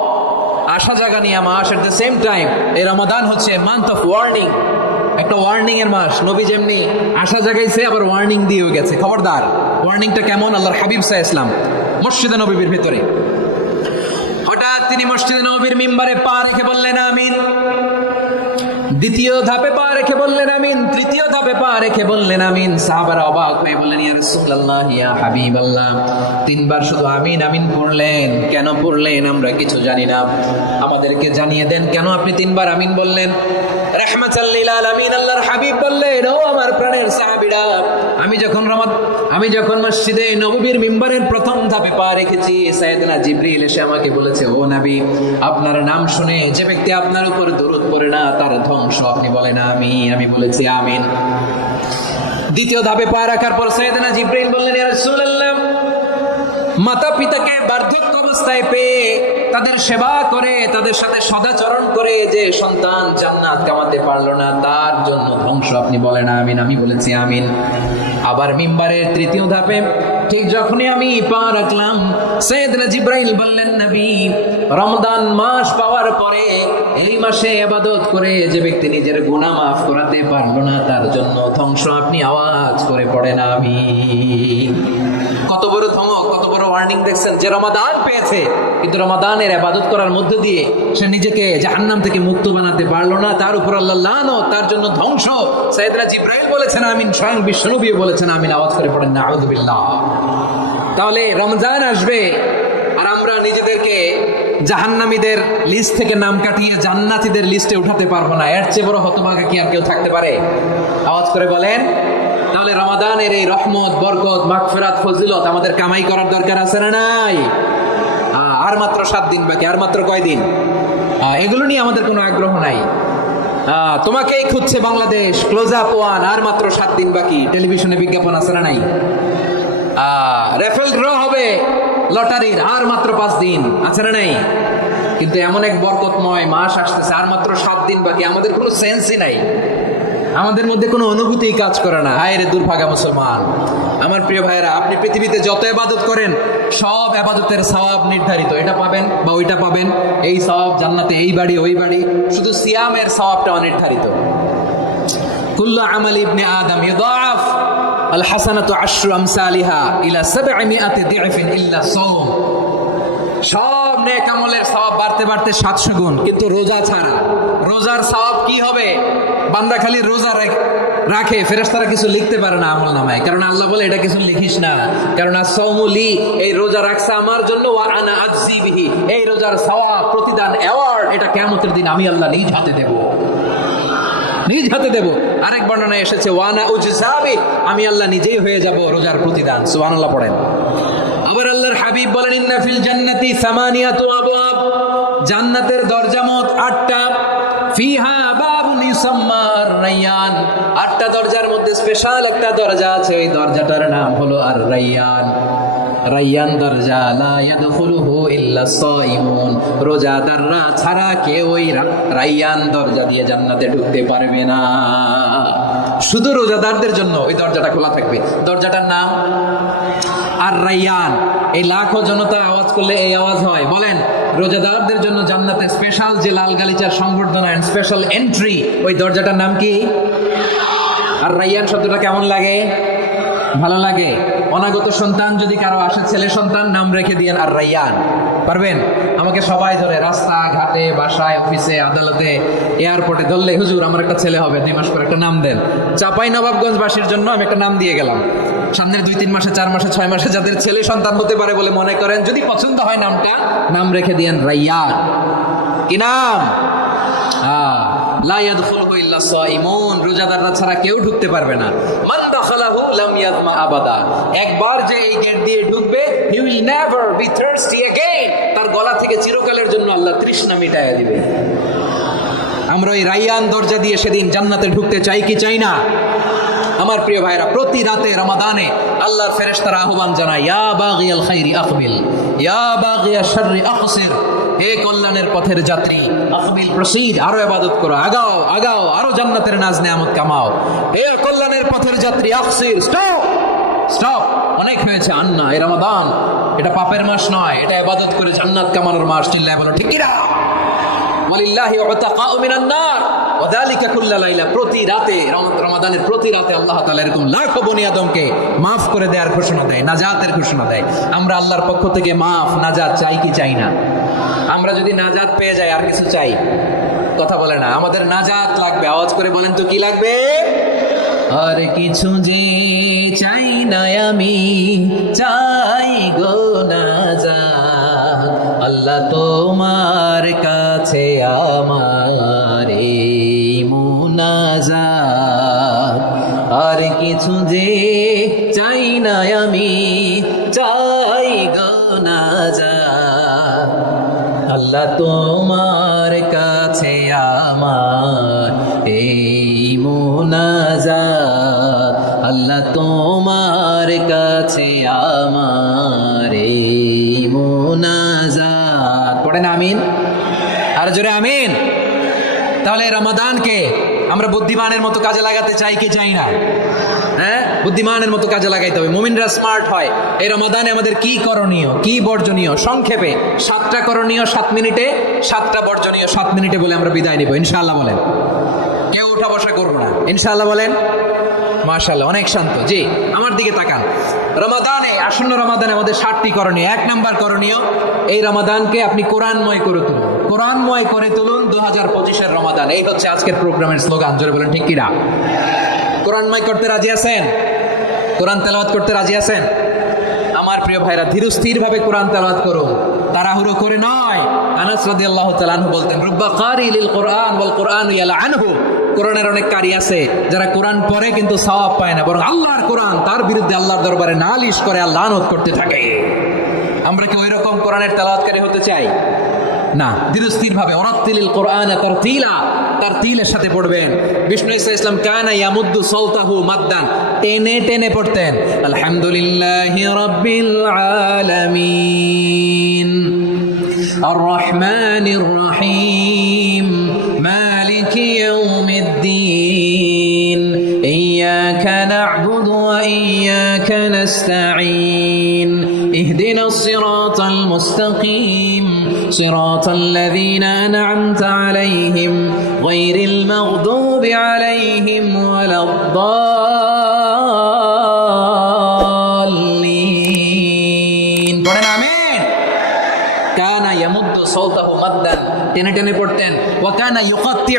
আশা জাগানিয়া মাস, এট দ্য সেম টাইম এই রমাদান হচ্ছে মান্থ অফ ওয়ার্নিং, একটা ওয়ার্নিং এর মাস। নবী যেমনি আশা জাগাইছে, আবার ওয়ার্নিং দিয়েও গেছে, খবরদার। ওয়ার্নিংটা কেমন? আল্লাহর হাবিব সাল্লাল্লাহু আলাইহি ওয়াসাল্লাম মসজিদে নববীর ভিতরে হঠাৎ তিনি মসজিদে নববীর মিম্বারে পা রেখে বললেন আমিন। দ্বিতীয় ধাপে পা রেখে বললেন আমিন, তৃতীয় ধাপে পা রেখে বললেন আমিন। সাহাবারা অবাক হয়ে বললেন, ইয়া রাসূলুল্লাহ, ইয়া হাবিবাল্লাহ, 3 বার শুধু আমিন আমিন পড়লেন, কেন পড়লেন? আমরা কিছু জানি না, আমাদেরকে জানিয়ে দেন কেন আপনি 3 বার আমিন বললেন? রাহমাতাল লিল আলামিন আল্লাহর হাবিব বললেন, ও আমার প্রাণের সাহাবীরা, আমি যখন মসজিদে নববীর মিম্বারের প্রথম ধাপে পা রেখেছি, সাইয়েদনা জিবরিল এসে আমাকে বলেছে, ও নবী, আপনার নাম শুনে যে ব্যক্তি আপনার উপর দরুদ পড়ে না তার ধ্বংস। আপনি বলেন আমিন। আমি বলেছি আমিন। দ্বিতীয় ধাপে পা রাখার পর সাইয়েদনা জিবরিল বললেন, ইয়া রাসূলুল্লাহ, মাতা পিতাকে বার্ধক্য অবস্থায় পেয়ে তাদের সেবা করে, তাদের সাথে সদাচরণ করে যে সন্তান জান্নাত কামাতে পারলো না, তার জন্য ধ্বংস। আপনি বলেন আমিন। আমি বলেছি আমিন। আবার মিম্বারের তৃতীয় ধাপে ঠিক যখনই আমি পা রাখলাম, সাইয়েদনা জিবরাইল বললেন, নবী, রমজান মাস পাওয়ার পরে এই মাসে ইবাদত করে যে ব্যক্তি নিজের গুনাহ মাফ করাতে পারলো না, তার জন্য ধ্বংস। আপনি আওয়াজ করে পড়েন আমিন। কত বড় ধমক, কত বড় ওয়ার্নিং দেখছেন। যে রমাদান পেয়েছে কিন্তু রমাদানের ইবাদত করার মধ্যে দিয়ে সে নিজেকে জাহান্নাম থেকে মুক্ত বানাতে পারলো না, তার উপর আল্লাহ লানত, তার জন্য ধ্বংস। সাইয়েদনা জিবরাইল বলেছেন আমিন, স্বয়ং বিশ্বনবী বলেছেন আমিন। আওয়াজ করে পড়েন নাউযু বিল্লাহ। তাহলে রমজান আসবে আর আমরা নিজেদেরকে জাহান্নামীদের লিস্ট থেকে নাম কাটিয়ে জান্নাতীদের লিস্টে উঠাতে পারবো না। এর চেয়ে বড় হতভাগা কি আর কেউ থাকতে পারে? আওয়াজ করে বলেন। তাহলে রমাদানের এই রহমত, বরকত, মাগফিরাত, ফজিলত আমাদের কামাই করার দরকার আছে না নাই? আর মাত্র 7 দিন বাকি। আর মাত্র কয় দিন? এগুলো নিয়ে আমাদের কোনো আগ্রহ নাই। তোমাকেই খুঁজছে বাংলাদেশ, ক্লোজ আপ ওয়ান, আর মাত্র 7 দিন বাকি। টেলিভিশনে বিজ্ঞাপন আছে না নাই? রেফেল ড্র হবে লটারির, আর মাত্র 5 দিন, আছে না নাই? কিন্তু এমন এক বরকতময় মাস আসতেছে, আর মাত্র 7 দিন বাকি। আমাদের কোনো সেন্সই নাই, আমাদের মধ্যে কোনো অনুভূতি কাজ করে না। হায় রে দুর্ভাগা মুসলমান। আমার প্রিয় ভাইরা, আপনি পৃথিবীতে যত ইবাদত করেন সব ইবাদতের সওয়াব নির্ধারিত। এটা পাবেন বা ওইটা পাবেন, এই সওয়াব জান্নাতে, এই বাড়ি ওই বাড়ি। শুধু সিয়ামের সওয়াবটা অনির্ধারিত। কুল্লু আমাল ইবনে আদম ইউদাআফ আল হাসানাতু আশরু আমসালিহা ইলা 700 দি'ফিন ইল্লা সাওম। সব নেক আমলের সওয়াব বাড়তে বাড়তে 700 গুণ, কিন্তু রোজা ছাড়া। রোজার সওয়াব কি হবে? বান্দা খালি রোজা রাখে, ফেরেশতারা কিছু লিখতে পারে না আমল নামায়, কারণ আল্লাহ বলে এটা কিছু লিখিস না, কারণ as-সাওমু লি, এই রোজা রাখছে আমার জন্য, ওয়া আনা আজজি বিহি, এই রোজার সওয়াব, প্রতিদান, অ্যাওয়ার্ড এটা কিয়ামতের দিন আমি আল্লাহ নিজ হাতে দেব, নিজ হাতে দেব। আরেক বর্ণনায় এসেছে ওয়ানা উজজাবি, আমি আল্লাহ নিজেই হয়ে যাব রোজার প্রতিদান। সুবহানাল্লাহ পড়েন। আবার আল্লাহর হাবিব বলেন, ইন্না ফিল জান্নাতি সামানিয়াতু আবওয়াব, জান্নাতের দরজা মোট 8টা। ফিহা বাবুন ইউসাম্মা আর-রায়্যান, 8টা দরজার মধ্যে স্পেশাল একটা দরজা আছে, ওই দরজাটার নাম হলো আর-রায়্যান। রাইয়ান দরজা লা ইয়াদখুলুহু ইল্লা সাইমুন, রোজাদাররা ছাড়া কেউ ওই রাইয়ান দরজা দিয়ে জান্নাতে ঢুকতে পারবে না। শুধু রোজাদারদের জন্য ওই দরজাটা খোলা থাকবে। দরজাটার নাম আর রাইয়ান। এই লাখো জনতা আওয়াজ করলে এই আওয়াজ হয়, বলেন রোজাদারদের জন্য জান্নাতে স্পেশাল যে লাল গালিচার সংবর্ধনা এন্ড স্পেশাল এন্ট্রি, ওই দরজাটার নাম কি? আর রাইয়ান শব্দটা কেমন লাগে? ভালো লাগে। অনাগত সন্তান যদি কারো আসে, ছেলে সন্তান, নাম রেখে দিয়েন আর রাইয়ান। পারবেন? আমাকে সবাই ধরে রাস্তা ঘাটে, বাসায়, অফিসে, আদালতে, এয়ারপোর্টে ধরলে, হুজুর আমার একটা ছেলে হবে 2 মাস পর, একটা নাম দেন। চাপাই নবাবগঞ্জবাসীর জন্য আমি একটা নাম দিয়ে গেলাম। সামনের 2-3 মাসে, 4 মাসে, 6 মাসে যাদের ছেলে সন্তান হতে পারে বলে মনে করেন, যদি পছন্দ হয় নামটা, নাম রেখে দিয়েন রাইয়ান। কি নাম? লা ইয়াদখুলুহু ইল্লা সাইমুন, রোজাদাররা ছাড়া কেউ ঢুকতে পারবে না। মান দাখালাহু লাম ইয়াদমা আবাদা, একবার যে এই গেট দিয়ে ঢুকবে, he will never be thirsty again, তার গলা থেকে চিরকালের জন্য আল্লাহ তৃষ্ণা মিটায়া দিবে। আমরা ওই রাইয়ান দরজা দিয়ে সেদিন জান্নাতে ঢুকতে চাই কি চাই না? আমার প্রিয় ভাইরা, প্রতি রাতে রমাদানে আল্লাহর ফেরেশতারা আহ্বান জানায়, ইয়া বাগিয়াল খাইরি আকবিল, ইয়া বাগিয়াশ শাররি আকসির, হে কল্যাণের পথের যাত্রী, আকবিল প্রসিড, আরো ইবাদত করো, আগাও আগাও, আরো জান্নাতের নাজ নেয়ামত কামাও। হে কল্যাণের পথের যাত্রী, আকসির, স্টপ স্টপ, অনেক হয়েছে। আন্না, এই রমাদান এটা পাপের মাস নয়, এটা ইবাদত করে জান্নাত কামানোর মাস। চিল্লায় বলো ঠিক কিনা? ওয়ালিল্লাহি উতাকাউ মিনান নার ওয়া যালিকা কুল্লা লাইলা, প্রতি রাতে, রমাদানের প্রতি রাতে আল্লাহ তাআলা এরকম লাখো বনি আদমকে maaf করে দেওয়ার ঘোষণা দেয়, নাজাতের ঘোষণা দেয়। আমরা আল্লাহর পক্ষ থেকে maaf, নাজাত চাই কি চাই না? আমরা যদি নাজাত পেয়ে যাই আর কিছু চাই? কথা বলে না। আমাদের নাজাত লাগবে, আওয়াজ করে বলেন তো কি লাগবে? আর কিছু যে চাই না আমি, চাই গো নাজাত, আল্লাহ তোমার কাছে আমার এই মুনাজাত। আর কিছু যে চাই না আমি, চাই গো নাজাত, আল্লাহ তোমার কাছে আমার এই মুনাজাত, আল্লাহ তোমার কাছে আমার এই মুনাজাত। পড়েন আমিন, আর জোরে আমিন। তাহলে রমাদানকে আমরা বুদ্ধিমানের মতো কাজে লাগাতে চাই কি চাই না? হ্যাঁ, বুদ্ধিমানের মতো কাজে লাগাইতে হবে। মুমিনরা স্মার্ট হয়। এই রমাদানে আমাদের কি করণীয়, কি বর্জনীয়? সংক্ষেপে 7টা করণীয় 7 মিনিটে, 7টা বর্জনীয় 7 মিনিটে বলে আমরা বিদায় নিব ইনশাআল্লাহ। বলেন, কেউ উঠা বসা করবো না ইনশাআল্লাহ। বলেন মাশাআল্লাহ, অনেক শান্ত। জি, আমার দিকে তাকান। রমাদানে, আসন্ন রমাদানে আমাদের 7টি করণীয়। 1 নাম্বার করণীয়, এই রমাদানকে আপনি কোরআনময় করে তুলুন। কোরআনময় করে তুলুন 2025-এর রমাদান। এই হচ্ছে আজকের প্রোগ্রামের স্লোগান। জোরে বলেন ঠিক কিনা? কোরআনময় করতে রাজি আছেন? কোরআন তেলাওয়াত করতে রাজি আছেন? আমার প্রিয় ভাইরা, ধীরস্থির ভাবে কোরআন তেলাওয়াত করুন, তাড়াহুড়ো করে নয়। আনাস রাদিয়াল্লাহু তাআলা আনহু বলতেন, রুব্বা কারি লিল কোরআন ওয়াল কোরআনু ইয়ালআনহু, কোরআনের অনেক কারি আছে যারা কোরআন পড়ে কিন্তু সওয়াব পায় না, বরং আল্লাহর কোরআন তার বিরুদ্ধে আল্লাহর দরবারে নালিশ করে আর লানত করতে থাকে। আমরা কি ওই রকম কোরআনের তেলাওয়াতকারী হতে চাই? না। ধীরস্থির ভাবে, ওরাত্তিলিল কোরআন তারতিলা, তারতিলের সাথে পড়বেন। বিষ্ণু ঈসা ইসলাম কানা ইয়ামুদ্দু সাওতাহু মাদ্দান, টেনে টেনে পড়তেন। আলহামদুলিল্লাহি রাব্বিল আলামিন আর রহমানির রহিম মালিকি ইয়াউমিদ্দিন ইয়্যাকা না'বুদু ওয়া ইয়্যাকা নাস্তাঈন ইহদিনাস সিরাতাল মুস্তাকিম صراط الذين أنعمت عليهم غير المغضوب عليهم ولا الضالين। পড়েন আমিন। কানা ইয়ামুদ্দু সাওতাহু মাদ্দান, টেনে টেনে পড়তেন। ওয়া কানা ইউকাত্তিউ